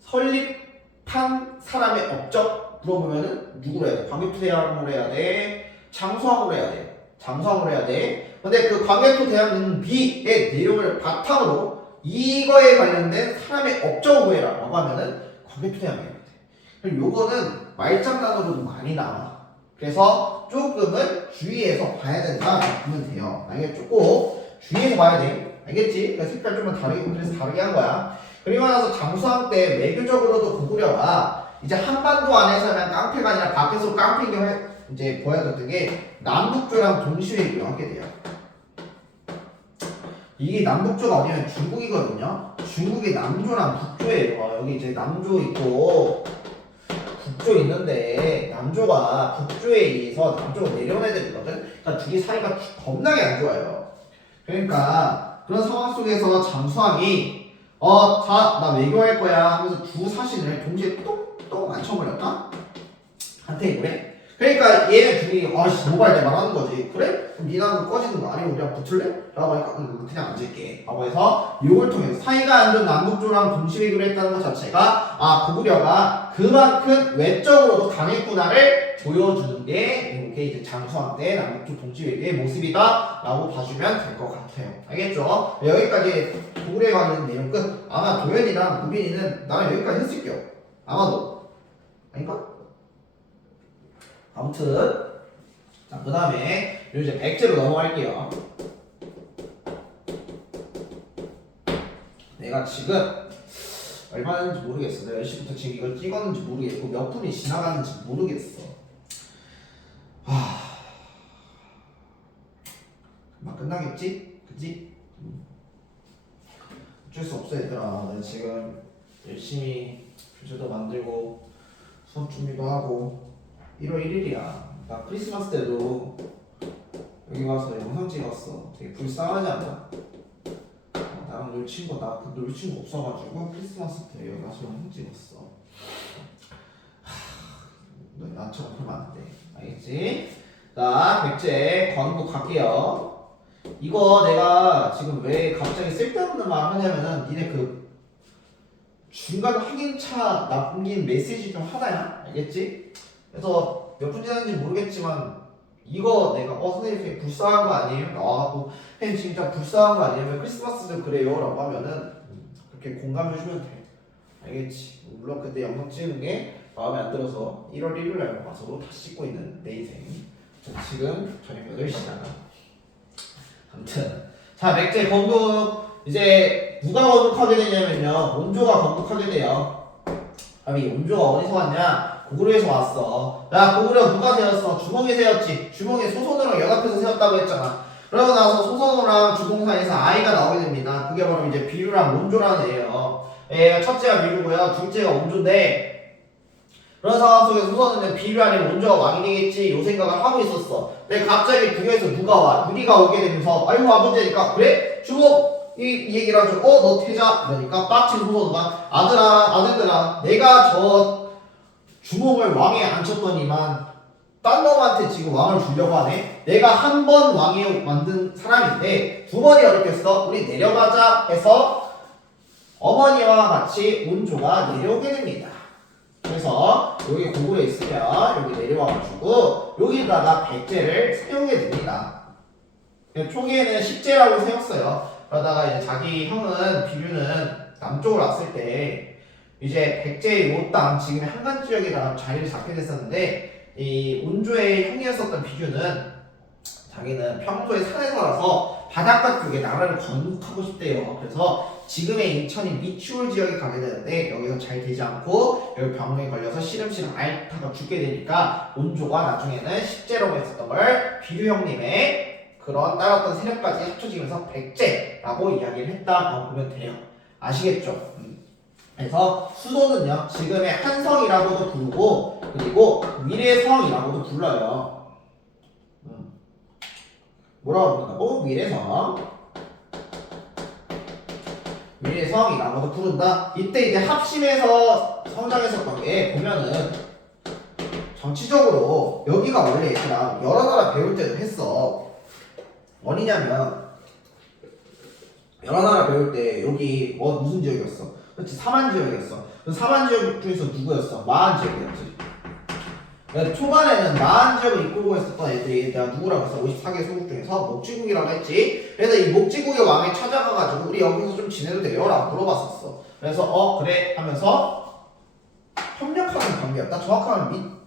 설립한 사람의 업적 물어보면은 누구로 해야 돼? 광개토 대왕으로 해야 돼? 장수왕으로 해야 돼? 장수왕으로 해야 돼? 근데 그 광개토 대왕 비의 내용을 바탕으로 이거에 관련된 사람의 업적을 구해라라고 하면은 관계투대항해야 돼. 그리고 요거는 말장난으로도 많이 나와. 그래서 조금은 주의해서 봐야 된다 보면 돼요. 알겠죠? 꼭 주의해서 봐야 돼. 알겠지? 그 색깔 좀만 다르게 그래서 다르게 한 거야. 그리고 나서 장수항 때 외교적으로도 고구려가 이제 한반도 안에서는 깡패가 아니라 밖에서 깡패인 경우에 이제 보여줬던 게 남북조랑 동시외교를 하게 돼요. 이게 남북조가 어디냐면 중국이거든요. 중국의 남조랑 북조예요. 여기 이제 남조 있고 북조 있는데 남조가 북조에 의해서 남조가 내려온 애들이거든. 그러니까 둘이 사이가 겁나게 안 좋아요. 그러니까 그런 상황 속에서 장수왕이 자, 나 외교할 거야 하면서 두 사신을 동시에 똑똑 맞춰버렸다? 한 테이블에. 그러니까 얘네 둘이 아씨 모바일 때 말하는 거지. 그래? 그럼 니나는 꺼지는 거 아니면 우리랑 붙을래? 라고 하니까 그냥 앉을게 라고 해서 이걸 통해서 사이가 안 좋은 남북조랑 동시외교를 했다는 것 자체가 고구려가 그만큼 외적으로도 강했구나를 보여주는 게 이렇게 이제 장수왕 때 남북조 동시외교의 모습이다 라고 봐주면 될 것 같아요. 알겠죠? 여기까지 고구려에 관련 내용 끝. 아마 도현이랑 우빈이는 나랑 여기까지 했을게요. 아마도 아닌가? 아무튼 자, 그 다음에 이제 백제로 넘어갈게요. 내가 지금 얼마인지 모르겠어. 내가 10시부터 지금 이걸 찍었는지 모르겠고 몇 분이 지나가는지 모르겠어. 막 끝나겠지? 그치? 어쩔 수 없어 얘들아. 내가 지금 열심히 교재도 만들고 수업 준비도 하고 1월 1일이야. 나 크리스마스 때도 여기 와서 영상 찍었어. 되게 불쌍하지 않아? 나랑 놀 친구, 놀 친구 없어가지고 크리스마스 때 여기 와서 영상 찍었어. 너 나처럼 그러면 안 돼. 알겠지? 자, 백제 광고 갈게요. 이거 내가 지금 왜 갑자기 쓸데없는 말 하냐면은 니네 그 중간 확인차 남긴 메시지 중 하나야. 알겠지? 그래서 몇 분 지났는지 모르겠지만 이거 내가 선생님 되게 불쌍한 거 아니에요? 나와갖고 형 진짜 불쌍한 거 아니에요? 크리스마스도 그래요? 라고 하면은 그렇게 공감해 주면 돼. 알겠지? 물론 그때 영상 찍은 게 마음에 안 들어서 1월 1일 날 와서 다시 찍고 있는 내 인생. 지금 저녁 8시잖아. 아무튼 자, 백제 건국 이제 누가 건국하게 되냐면요 온조가 건국하게 돼요. 아니 온조가 어디서 왔냐? 고구려에서 왔어. 야, 고구려 누가 세웠어? 주몽이 세웠지. 주몽이 소선우랑 연합해서 세웠다고 했잖아. 그러고 나서 소선우랑 주몽 사이에서 아이가 나오게 됩니다. 그게 바로 이제 비류랑 온조라는 애예요. 얘가 첫째가 비류고요, 둘째가 온조인데 그런 상황 속에서 소선우는 비류 아니면 온조가 왕이 되겠지 요 생각을 하고 있었어. 근데 갑자기 부여에서 누가 와? 유리가 오게 되면서 아이고 아버지니까 그래? 주몽 이 얘기를 하죠. 너 태자? 그러니까 빡친 소선우가 아들들아 내가 저 주몽을 왕에 앉혔더니만 딴 놈한테 지금 왕을 주려고 하네. 내가 한 번 왕이 만든 사람인데 두 번이 어렵겠어. 우리 내려가자 해서 어머니와 같이 온조가 내려오게 됩니다. 그래서 여기 고구려에 있으면 여기 내려와가지고 여기다가 백제를 세우게 됩니다. 초기에는 십제라고 세웠어요. 그러다가 이제 자기 형은 비류는 남쪽으로 왔을 때 이제 백제의 요 땅 지금의 한간 지역에다가 자리를 잡게 됐었는데 이 온조의 형이었었던 비류는 자기는 평소에 산에 살아서 바닷가 쪽에 나라를 건국하고 싶대요. 그래서 지금의 인천인 미추홀 지역에 가게 되는데 여기서 잘 되지 않고 여기 병에 걸려서 시름시름 앓다가 죽게 되니까 온조가 나중에는 십제라고 했었던 걸 비류 형님의 그런 따랐던 세력까지 합쳐지면서 백제라고 이야기를 했다고 보면 돼요. 아시겠죠? 그래서 수도는요 지금의 한성이라고도 부르고 그리고 위례성이라고도 불러요. 뭐라고 부른다고? 위례성이라고도 부른다. 이때 이제 합심해서 성장했었던 게 보면은 정치적으로 여기가 원래 얘들아 여러 나라 배울 때도 했어. 어디냐면 여러 나라 배울 때 여기 무슨 지역이었어? 그렇지, 사만 지역이었어. 그 사만 지역 중에서 누구였어? 마한 지역이었지. 그러니까 초반에는 마한지역을 이끌고 있었던 애들이 내가 누구라고 했어? 54개 소국 중에서 목지국이라고 했지. 그래서 이 목지국의 왕이 찾아가가지고 우리 여기서 좀 지내도 돼요? 라고 물어봤었어. 그래서 그래 하면서 협력하는 관계였다. 정확하면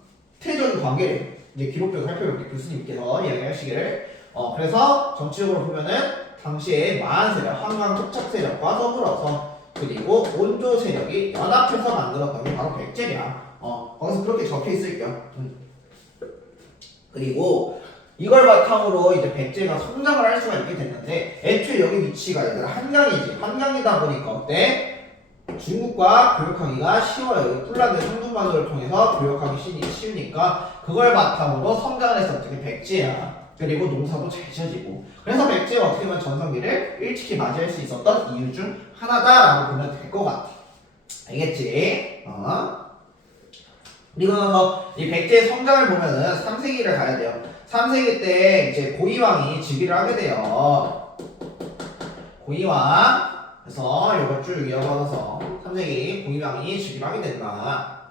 밑태적인 관계를 이제 기록적으로 살펴볼게. 교수님께서 이야기하시기를. 그래서 정치적으로 보면은 당시에 마한 세력, 한강 토착 세력과 더불어서 그리고 온조 세력이 연합해서 만들었던 게 바로 백제냐. 거기서 그렇게 적혀 있을게요. 그리고 이걸 바탕으로 이제 백제가 성장을 할 수가 있게 됐는데 애초에 여기 위치가 얘들아 한강이지. 한강이다 보니까 어때? 중국과 교역하기가 쉬워요. 폴란드 상중만도를 통해서 교역하기 쉬우니까 그걸 바탕으로 성장을 했었던 게 백제야. 그리고 농사도 잘 지어지고 그래서 백제가 어떻게 보면 전성기를 일찍이 맞이할 수 있었던 이유 중 하나다라고 보면 될 것 같아. 알겠지? 그리고 나서 이 백제의 성장을 보면은 3세기를 가야 돼요. 3세기 때 이제 고이왕이 즉위를 하게 돼요. 고이왕. 그래서 요거 쭉 이어받아서 3세기 고이왕이 즉위를 하게 된다.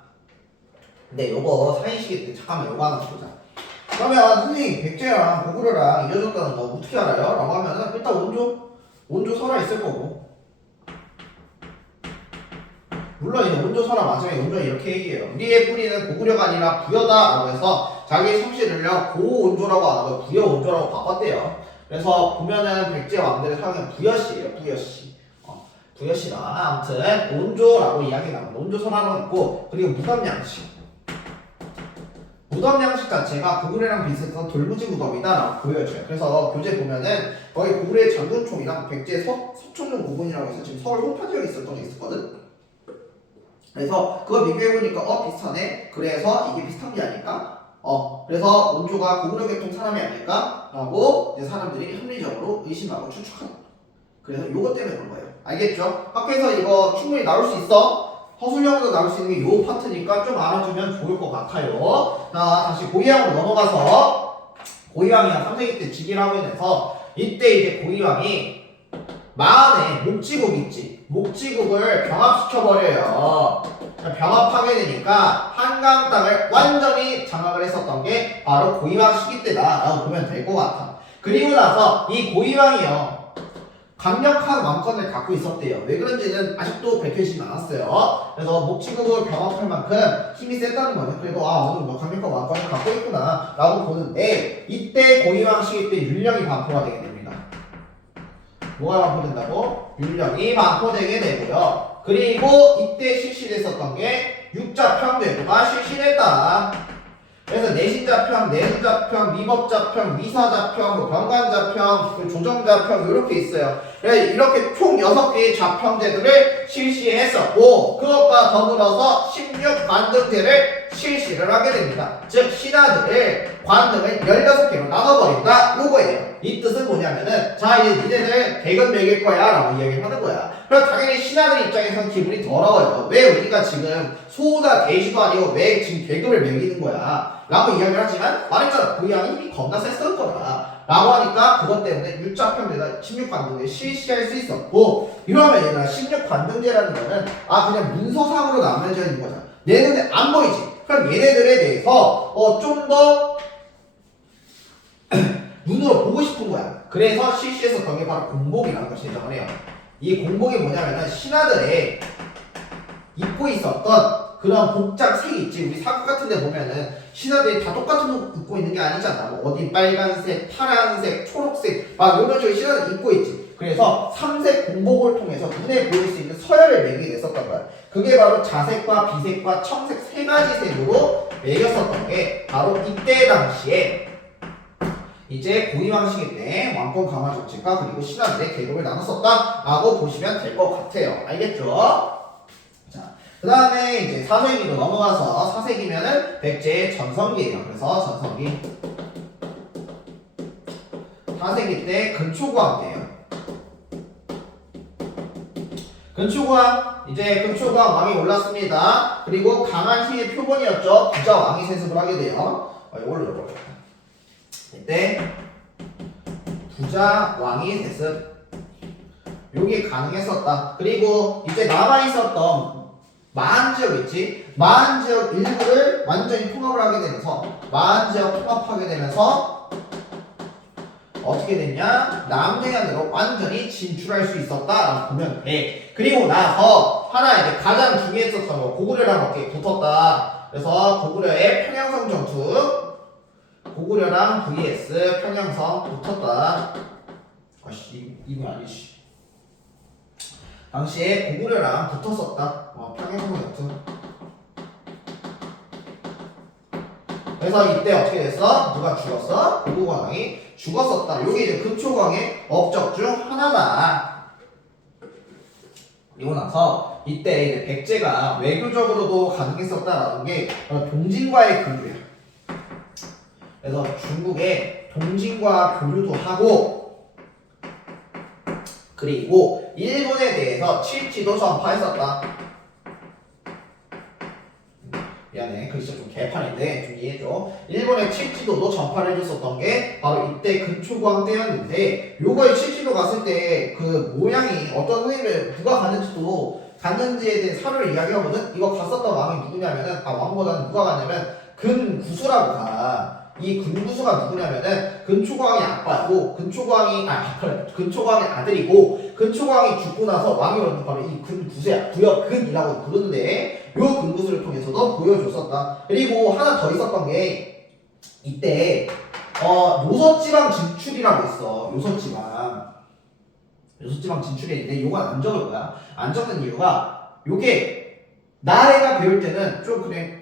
근데 요거 사인시기 때 잠깐만 요거 하나 보자. 그러면 선생님 백제랑 고구려랑 이어졌다는 거 어떻게 알아요? 라고 하면은 일단 원조 설화 있을 거고 물론 이제 원조 설화 마지막에 원조는 이렇게 얘기해요. 우리의 뿌리는 고구려가 아니라 부여다 라고 해서 자기 성씨를요 고원조라고 안 하고 부여원조라고 바꿨대요. 그래서 보면은 백제 왕들의 사용은 부여씨예요. 부여씨다. 아무튼 원조라고 이야기 나옵니다. 원조 설화가 있고 그리고 무덤양식 자체가 고구려랑 비슷한 돌무지 무덤이다라고 보여줘요. 그래서 교재 보면은 거기 고구려의 장군총이랑 백제의 서총룡 고군이라고 해서 지금 서울 홍파 지역에 있었던 게 있었거든. 그래서 그거 비교해보니까 비슷하네. 그래서 이게 비슷한 게 아닐까? 그래서 원조가 고구려 계통 사람이 아닐까? 라고 이제 사람들이 합리적으로 의심하고 추측하는 거예요. 그래서 요거 때문에 그런 거예요. 알겠죠? 학교에서 이거 충분히 나올 수 있어. 허술형으로 나올 수 있는 게 요 파트니까 좀 알아주면 좋을 것 같아요. 자, 다시 고이왕으로 넘어가서 고이왕이야 3세기 때 즉위를 하게 돼서 이때 이제 고이왕이 마한에 목지국 있지. 목지국을 병합시켜버려요. 병합하게 되니까 한강 땅을 완전히 장악을 했었던 게 바로 고이왕 시기 때다 라고 보면 될 것 같아. 그리고 나서 이 고이왕이요 강력한 왕권을 갖고 있었대요. 왜 그런지는 아직도 밝혀지진 않았어요. 그래서 목지국을 병합할 만큼 힘이 셌다는 거는 그래도 오늘 뭐 강력한 왕권을 갖고 있구나 라고 보는데 이때 고이왕 시기 때 율령이 반포가 되게 됩니다. 뭐가 반포된다고? 율령이 반포되게 되고요. 그리고 이때 실시됐었던 게 육자평제도가 실시됐다. 그래서 내신자평, 내분자평, 미법자평, 위사자평, 병관자평, 조정자평 이렇게 있어요. 그래서 이렇게 총 6개의 자평제도를 실시했었고 그것과 더불어서 16관등제를 실시를 하게 됩니다. 즉 신하들을 관등을 16개로 나눠버린다 요거예요. 이 뜻은 뭐냐면은 자 이제 니네들 계급 매길 거야 라고 이야기를 하는 거야. 그럼 당연히 신하들 입장에서는 기분이 더러워요. 왜 우리가 지금 소나 대시도 아니고 왜 지금 계급을 매기는 거야 라고 이야기를 하지만 말했잖아. 고이왕이 이미 겁나 셌을 거다 라고 하니까 그것 때문에 육자평제가 16관등제 실시할 수 있었고 이러면 얘들아 16관등제라는 거는 그냥 문서상으로 남겨져 있는 거잖아. 내 눈에 안 보이지. 그럼 얘네들에 대해서 좀 더 눈으로 보고 싶은 거야. 그래서 실시했었던 게 바로 공복이라는 걸 제정을 해요. 이 공복이 뭐냐면은 신하들의 입고 있었던 그런 복장색이 있지. 우리 사극 같은 데 보면은 신하들이 다 똑같은 옷 입고 있는 게 아니잖아. 뭐 어디 빨간색, 파란색, 초록색 막 이런 식으로 신하들 입고 있지. 그래서 삼색 공복을 통해서 눈에 보일 수 있는 서열을 매기게 됐었던 거야. 그게 바로 자색과 비색과 청색 세 가지 색으로 매겼었던 게 바로 이때 당시에 이제 고이왕 시기 때 왕권 강화 정책과 그리고 신하들의 계급을 나눴었다 라고 보시면 될 것 같아요. 알겠죠? 자, 그 다음에 이제 4세기로 넘어가서 4세기면은 백제의 전성기예요. 그래서 전성기 4세기 때 근초고왕 때예요. 근초고왕 왕이 올랐습니다. 그리고 강한 힘의 표본이었죠. 부자 왕이 세습을 하게 돼요. 이걸로 넣어볼게요. 이때 부자 왕이 세습 요게 가능했었다. 그리고 이제 남아있었던 마한지역 있지? 마한지역 일부를 완전히 통합을 하게 되면서 마한지역 통합하게 되면서 어떻게 됐냐? 남대안으로 완전히 진출할 수 있었다라고 보면 돼. 그리고 나서 하나 이제 가장 중요했었던 거 고구려랑 어떻게 붙었다. 그래서 고구려의 평양성 전투, 고구려랑 vs 평양성 붙었다. 아씨 이거 아니지. 당시에 고구려랑 붙었었다. 평양성 전투. 그래서 이때 어떻게 됐어? 누가 죽었어? 고구려왕이 죽었었다. 요게 이제 근초광의 업적 중 하나다. 그리고 나서 이때 이제 백제가 외교적으로도 가능했었다라는 게 동진과의 교류야. 그래서 중국에 동진과 교류도 하고 그리고 일본에 대해서 칠지도 전파했었다. 미안해 글씨 좀 개판인데 좀 이해해줘. 일본의 칠지도도 전파를 해줬었던 게 바로 이때 근초광 때였는데 요거에 칠지도 갔을 때 그 모양이 어떤 선생님을 누가 갔는지에 대해 사료를 이야기하거든. 이거 갔었던 왕이 누구냐면은 왕보다는 누가 갔냐면 근구수라고 가. 이 근구수가 누구냐면은 근초광의 아빠고 근초광의 아들이고 근초광이 죽고 나서 왕이 오는 바로 이 근구수야. 구역근이라고 부르는데 요 근구수를 통해서도 보여줬었다. 그리고 하나 더 있었던 게 이때 요서지방 진출이라고 있어. 요서지방 진출이 있는데 요건 안 적을 거야. 안 적는 이유가 요게 나래가 배울 때는 좀 그래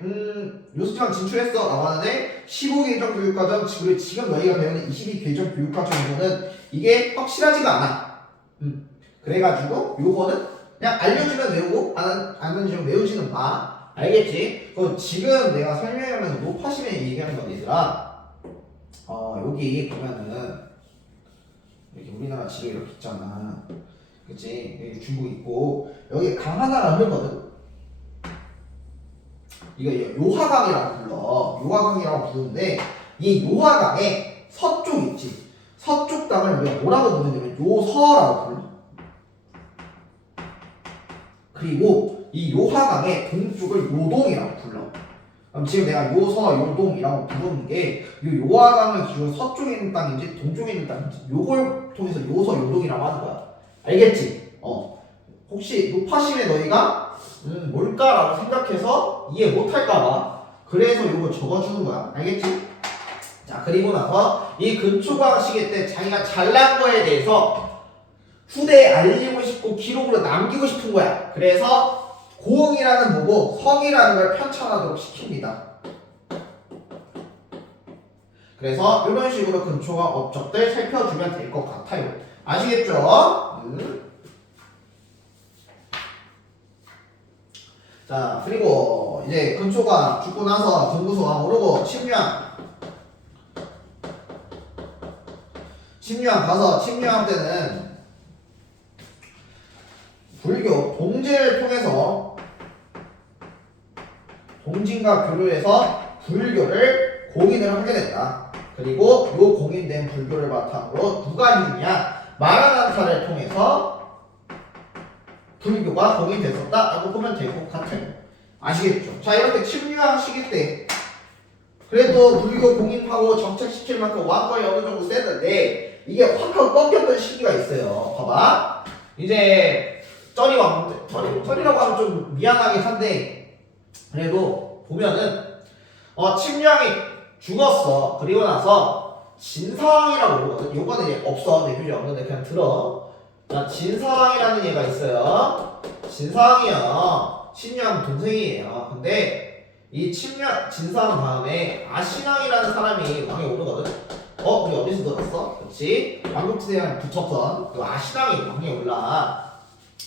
요서지방 진출했어 라고 하는데 15개정 교육과정 지금 너희가 배우는 22개정 교육과정에서는 이게 확실하지가 않아. 그래가지고 요거는 그냥 알려주면 외우고 안 알려주면 외우지는 마. 알겠지? 그럼 지금 내가 설명하면서 노파심에 얘기하는 건 얘들아 여기 보면은 이렇게 우리나라 지도 이렇게 있잖아. 그치? 여기 중국 있고 여기 강 하나가 흐르거든. 이거 요하강이라고 불러. 요하강이라고 부르는데 이 요하강의 서쪽 있지. 서쪽 강을 우리가 뭐라고 부르냐면 요서라고 불러. 그리고 이 요하강의 동쪽을 요동이라고 불러. 그럼 지금 내가 요서, 요동이라고 부르는 게 이 요하강을 기준으로 서쪽에 있는 땅인지 동쪽에 있는 땅인지 요걸 통해서 요서, 요동이라고 하는 거야. 알겠지? 혹시 노파심에 너희가 뭘까라고 생각해서 이해 못할까봐 그래서 요거 적어주는 거야. 알겠지? 자 그리고 나서 이 근초광 시기 때 자기가 잘난 거에 대해서 후대에 알리고 싶고 기록으로 남기고 싶은 거야. 그래서 고흥이라는 뭐고 성이라는 걸 편찬하도록 시킵니다. 그래서 이런 식으로 근초광 업적들 살펴주면 될 것 같아요. 아시겠죠? 자 그리고 이제 근초광 죽고 나서 금구수왕 오르고 침류왕 가서 침류왕 때는 불교 동제를 통해서 동진과 교류해서 불교를 공인을 하게 된다. 그리고 요 공인된 불교를 바탕으로 누가 해주냐? 마라난타를 통해서 불교가 공인됐었다라고 보면 될 것 같아요. 아시겠죠? 자 이렇게 침류왕 시기 때 그래도 불교 공인하고 정착시킬 만큼 왕권이 어느 정도 세는데 이게 확 하고 꺾였던 시기가 있어요. 봐봐. 이제 쩌리라고 하면 좀 미안하긴 한데 그래도 보면은 침량이 죽었어. 그리고 나서 진사왕이라고 부르거든. 요거는 이제 없어. 내 교재 없는데 그냥 들어. 자 진사왕이라는 얘가 있어요. 진사왕이요 침량 동생이에요. 근데 이 진사왕 다음에 아신왕이라는 사람이 왕에 오르거든. 우리 어디서 들었어? 그렇지? 왕국지대랑 붙였던 그 아신왕이 왕에 올라.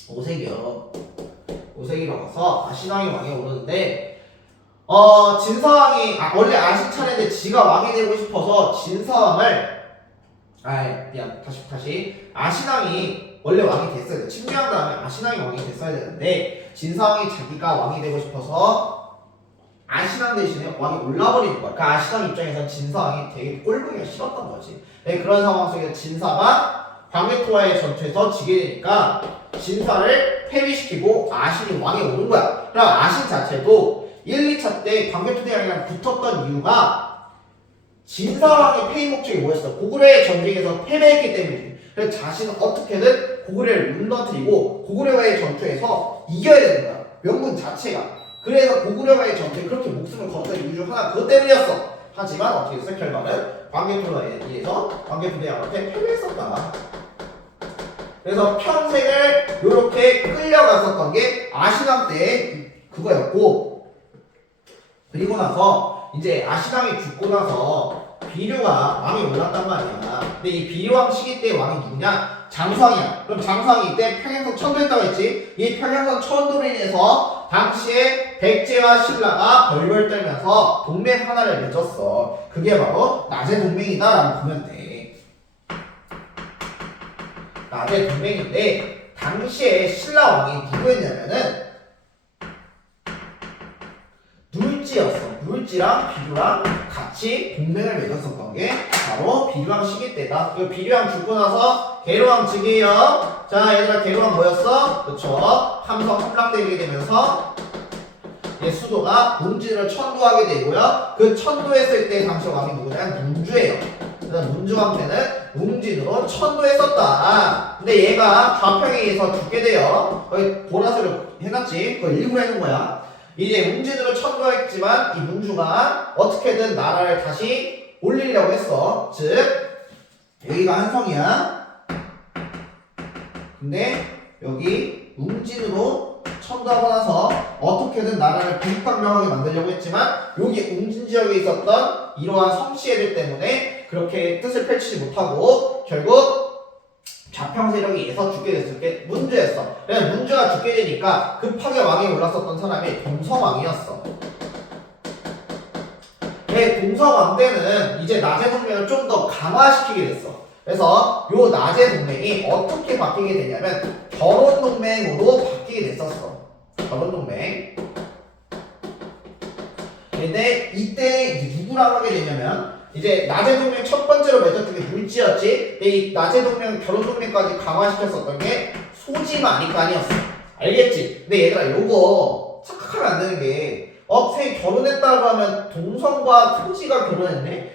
오색이라고 해서 아신왕이 왕에 오르는데 진사왕이 원래 아신 차례인데 지가 왕이 되고 싶어서 진사왕을 미안 다시 아신왕이 원래 왕이 됐어야 돼. 침략한 다음에 아신왕이 왕이 됐어야 되는데 진사왕이 자기가 왕이 되고 싶어서 아신왕 대신에 왕이 올라버리는 거야. 그러니까 아신왕 입장에서는 진사왕이 되게 꼴보기가 싫었던 거지. 네, 그런 상황 속에서 진사가 광해토와의 전투에서 지게 되니까 진사를 패배시키고 아신이 왕에 오른 거야. 그럼 아신 자체도 1, 2차 때 광개토대왕이랑 붙었던 이유가 진사왕의 폐위 목적이 뭐였어? 고구려의 전쟁에서 패배했기 때문이지. 그래서 자신은 어떻게든 고구려를 무너뜨리고 고구려와의 전투에서 이겨야 되는 거야. 명분 자체가. 그래서 고구려와의 전투에 그렇게 목숨을 걸었던 이유 중 하나 그것 때문이었어. 하지만 어떻게 됐어? 결과는 광개토대왕에 의해서 광개토대왕한테 패배했었다. 그래서 평생을 이렇게 끌려갔었던 게 아신왕 때 그거였고, 그리고 나서 이제 아신왕이 죽고 나서 비류가 왕이 올랐단 말이야. 근데 이 비류왕 시기 때 왕이 누구냐? 장수왕이야. 그럼 장수왕이 이때 평양성 천도했다고 했지? 이 평양성 천도로 인해서 당시에 백제와 신라가 벌벌 떨면서 동맹 하나를 맺었어. 그게 바로 나제 동맹이다 라고 보면 돼. 나제 동맹인데 당시에 신라 왕이 누구였냐면은 누르찌였어. 누르찌랑 비류랑 같이 동맹을 맺었었던 게 바로 비류왕 시기 때다. 그 비류왕 죽고 나서 계로왕 즉위요. 자 얘들아, 계로왕 뭐였어? 그쵸? 함성 함락되게 되면서 수도가 웅진을 천도하게 되고요. 그 천도했을 때 당시 왕이 누구냐면 문주예요. 그래서 문주왕 때는 웅진으로 천도했었다. 근데 얘가 좌평에 의해서 죽게 돼요. 거기 보라색으로 해놨지? 그거 일부러 해놓은 거야. 이제 웅진으로 천도했지만 이 문주가 어떻게든 나라를 다시 올리려고 했어. 즉 여기가 한성이야. 근데 여기 웅진으로 천도하고 나서 어떻게든 나라를 국방명하게 만들려고 했지만 여기 웅진 지역에 있었던 이러한 성씨애들 때문에 그렇게 뜻을 펼치지 못하고 결국 좌평 세력에 의해서 죽게 됐을 게 문주였어. 그래서 문주가 죽게 되니까 급하게 왕에 올랐었던 사람이 동성왕이었어. 동성왕 때는 이제 나제 동맹을 좀 더 강화시키게 됐어. 그래서 요 나제 동맹이 어떻게 바뀌게 되냐면 결혼 동맹으로 바뀌게 됐었어. 결혼 동맹. 근데 이때 이제 누구랑 하게 되냐면 이제 나제 동맹 첫 번째로 맺었던 게 물지였지. 근데 이 나제 동맹 결혼 동맹까지 강화시켰었던 게 소지마 아니까니였어. 알겠지? 근데 얘들아 요거 착각하면 안 되는 게 선생님 결혼했다고 하면 동성과 소지가 결혼했네?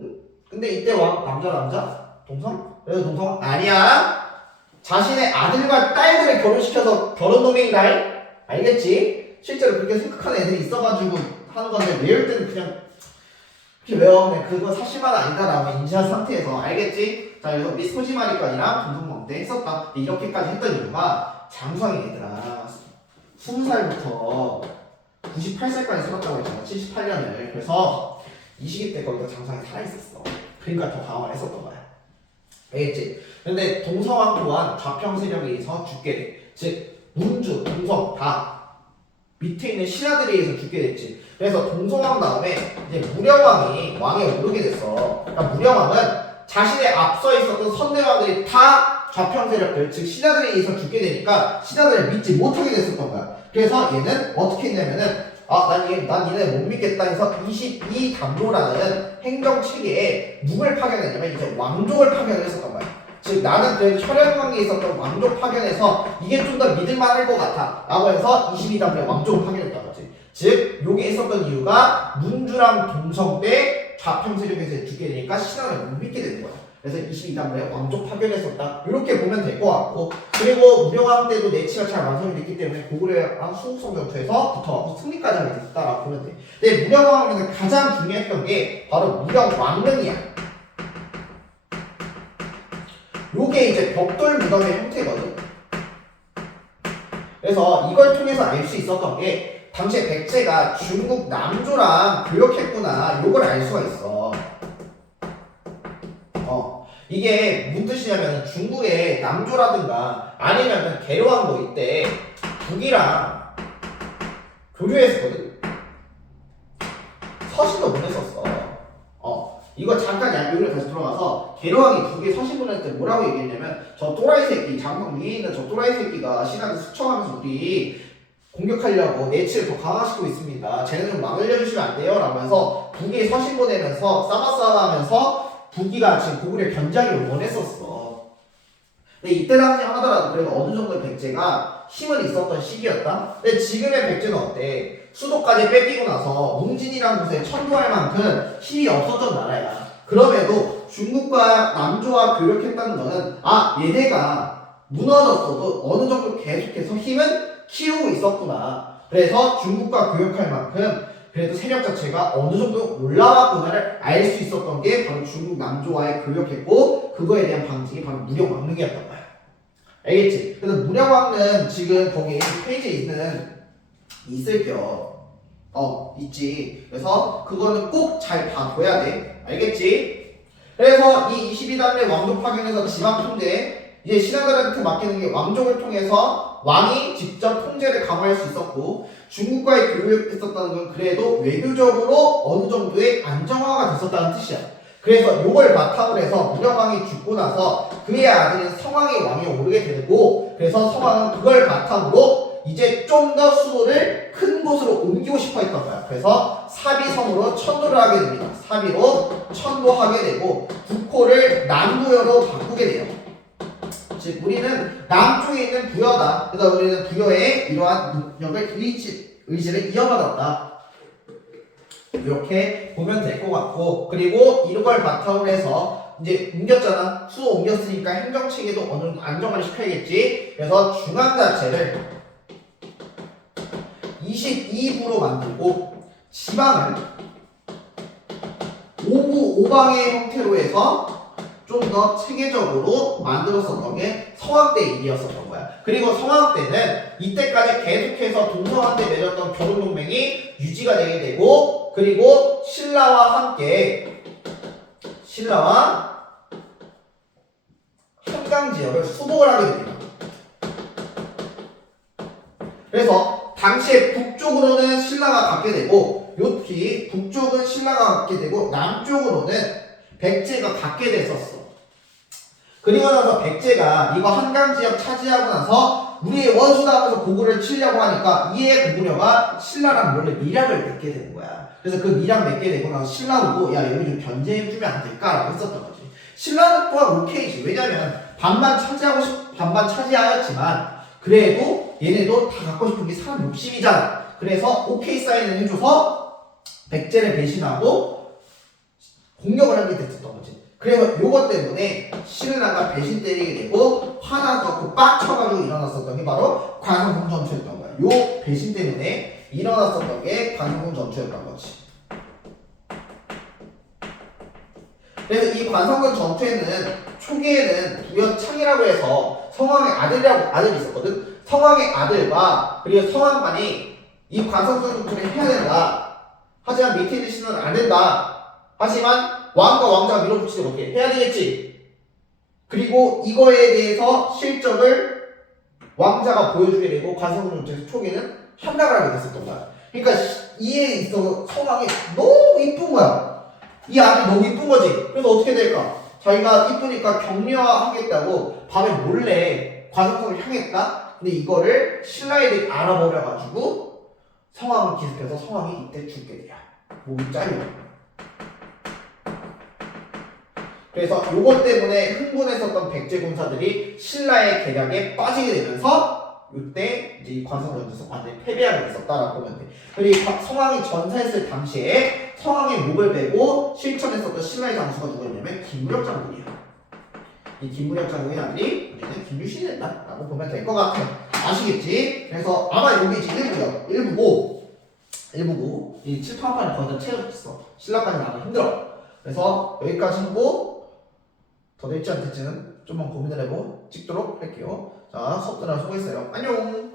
응? 근데 이때 왕 남자? 동성? 그래서 동성? 아니야. 자신의 아들과 딸들을 결혼시켜서 결혼 동맹이다. 알겠지? 실제로 그렇게 생각하는 애들이 있어가지고 하는 건데 외울 때는 그냥 이렇게 외워. 그냥 그거 사실만 아니다라고 인지한 상태에서. 알겠지? 자, 그래서 우리 소지마리까지랑 동성왕 때 했었다. 이렇게까지 했던 이유가 장수왕이 얘들아 20살부터 98살까지 살았다고 했잖아. 78년을. 그래서 이 시기 때 거기다 장수왕이 살아있었어. 그러니까 더 강화를 했었던 거야. 알겠지? 근데 동성왕 또한 좌평 세력에 의해서 죽게 돼. 즉 문주, 동성 다 밑에 있는 신하들에 의해서 죽게 됐지. 그래서 동성왕 다음에 이제 무령왕이 왕에 오르게 됐어. 그러니까 무령왕은 자신의 앞서 있었던 선대왕들이 다 좌평 세력들, 즉 신하들에 의해서 죽게 되니까 신하들을 믿지 못하게 됐었던 거야. 그래서 얘는 어떻게 했냐면은 난 얘네 못 믿겠다 해서 22담로라는 행정체계에 누굴 파견했냐면 이제 왕족을 파견을 했었던 거야. 즉 나는 그 혈연관계에 있었던 왕족 파견해서 이게 좀 더 믿을만할 것 같아 라고 해서 22담로에 왕족을 파견했던 거지. 즉 요게 있었던 이유가 문주랑 동성 때 좌평 세력에서 죽게 되니까 신하를 못 믿게 되는 거야. 그래서 22담로에 왕족 파견했었다. 이렇게 보면 될 것 같고, 그리고 무령왕 때도 내치가 잘 완성이 됐기 때문에 고구려랑 수국성 전투에서 붙어갖고 승리까지 하게 됐다라고 보면 돼. 근데 무령왕에는 가장 중요했던 게 바로 무령왕릉이야. 요게 이제 벽돌 무덤의 형태거든. 그래서 이걸 통해서 알 수 있었던 게 당시에 백제가 중국 남조랑 교역했구나, 요걸 알 수가 있어. 이게 무슨 뜻이냐면 중국의 남조라든가 아니면 계로왕도 이때 북이랑 교류했었거든. 서신도 보냈었어. 이거 잠깐 여기로 다시 들어가서 계로왕이 북에 서신 보낼 때 뭐라고 얘기했냐면 저 또라이 새끼, 장성 위에 있는 저 또라이 새끼가 신하를 수청하면서 우리 공격하려고 내치를 더 강화시키고 있습니다. 쟤는 좀 막으려 주시면 안 돼요? 라면서 북에 서신 보내면서 싸마싸마 하면서 북이가 지금 고구려 견제하기를 원했었어. 근데 이때 당시 하더라도 그래도 어느 정도 백제가 힘은 있었던 시기였다. 근데 지금의 백제는 어때? 수도까지 뺏기고 나서 웅진이라는 곳에 천도할 만큼 힘이 없었던 나라야. 그럼에도 중국과 남조와 교역했다는 거는 얘네가 무너졌어도 어느 정도 계속해서 힘은 키우고 있었구나. 그래서 중국과 교역할 만큼 그래도 세력 자체가 어느 정도 올라왔구나를 알 수 있었던 게 바로 중국 남조와의 교역했고 그거에 대한 방식이 바로 무력왕릉이었던 거야. 알겠지? 그래서 무력왕릉 지금 거기 페이지에 있을게요. 있지. 그래서 그거는 꼭 잘 봐둬야 돼. 알겠지? 그래서 이 22단의 왕족 파견에서 지방 통제 이제 신하들한테 맡기는 게 왕족을 통해서 왕이 직접 통제를 강화할 수 있었고 중국과의 교류했었다는 건 그래도 외교적으로 어느 정도의 안정화가 됐었다는 뜻이야. 그래서 요걸 바탕으로 해서 무령왕이 죽고 나서 그의 아들인 성왕이 왕이 오르게 되고 그래서 성왕은 그걸 바탕으로 이제 좀 더 수도를 큰 곳으로 옮기고 싶어 했던 거야. 그래서 사비성으로 천도를 하게 됩니다. 사비로 천도하게 되고 국호를 남부여로 바꾸게 돼요. 즉 우리는 남쪽에 있는 부여다. 그래서 우리는 부여의 이러한 능력을 의지를 이어받았다. 이렇게 보면 될 것 같고 그리고 이걸 바탕으로 해서 이제 옮겼잖아. 수도 옮겼으니까 행정체계도 어느 정도 안정화를 시켜야겠지. 그래서 중앙 자체를 22부로 만들고 지방을 5부 5방의 형태로 해서 좀 더 체계적으로 만들었었던 게 성왕 때 일이었었던 거야. 그리고 성왕 때는 이때까지 계속해서 동성한테 맺었던 결혼동맹이 유지가 되게 되고 그리고 신라와 한강 지역을 수복을 하게 됩니다. 그래서 당시에 북쪽으로는 신라가 갖게 되고 요뒤 북쪽은 신라가 갖게 되고 남쪽으로는 백제가 갖게 됐었어. 그리고 나서 백제가 이거 한강 지역 차지하고 나서 우리의 원수다 하면서 고구려를 치려고 하니까 이에 고구려가 신라랑 원래 밀약을 맺게 되는 거야. 그래서 그 밀약 맺게 되고 나서 신라하고 야 여기 좀 견제해주면 안 될까라고 했었던 거지. 신라는 또한 오케이지. 왜냐면 반만 차지하였지만 그래도 얘네도 다 갖고 싶은 게 사람 욕심이잖아. 그래서 오케이 사인을 해줘서 백제를 배신하고 공격을 하게 됐었던 거지. 그래서 요것 때문에 신라가 배신 때리게 되고 화나서 그 빡쳐가지고 일어났었던 게 바로 관성군 전투였던 거야. 요 배신 때문에 일어났었던 게 관성군 전투였던 거지. 그래서 이 관성군 전투에는 초기에는 부여창이라고 해서 성왕의 아들이 있었거든. 성왕의 아들과 그리고 성왕만이 이 관성군 전투를 해야 된다. 하지만 밑에 있는 신은 안 된다. 하지만 왕과 왕자가 밀어붙이지 못해. 해야 되겠지. 그리고 이거에 대해서 실적을 왕자가 보여주게 되고 관성군 전투에서 초기에는 함락을 하게 됐었던 거야. 그러니까 이에 있어서 성왕이 너무 이쁜 거야. 이 아들이 너무 이쁜 거지. 그래서 어떻게 될까? 자기가 이쁘니까 격려하겠다고 밤에 몰래 관성군을 향했다? 근데 이거를 신라애들이 알아버려가지고 성왕을 기습해서 성왕이 이때 죽게 돼요. 몸이 잘려. 그래서 요것 때문에 흥분했었던 백제 군사들이 신라의 계략에 빠지게 되면서 이때 이제 이 관성전투에서 완전히 패배하게 됐었다라고 보면 돼. 그리고 성왕이 전사했을 당시에 성왕의 목을 베고 실천했었던 신라의 장수가 누구였냐면 김무력 장군이야. 이 김무력 장군의 아들이 우리는 김유신이 된다라고 보면 될 것 같아. 아시겠지? 그래서 아마 여기 이제 1부고 이 7, 8판을 거의 다 채워줬어. 신라까지 나가기 힘들어. 그래서 여기까지 하고 더 될지 안 될지는 좀만 고민을 해보고 찍도록 할게요. 자, 수업 들어 수고했어요. 안녕.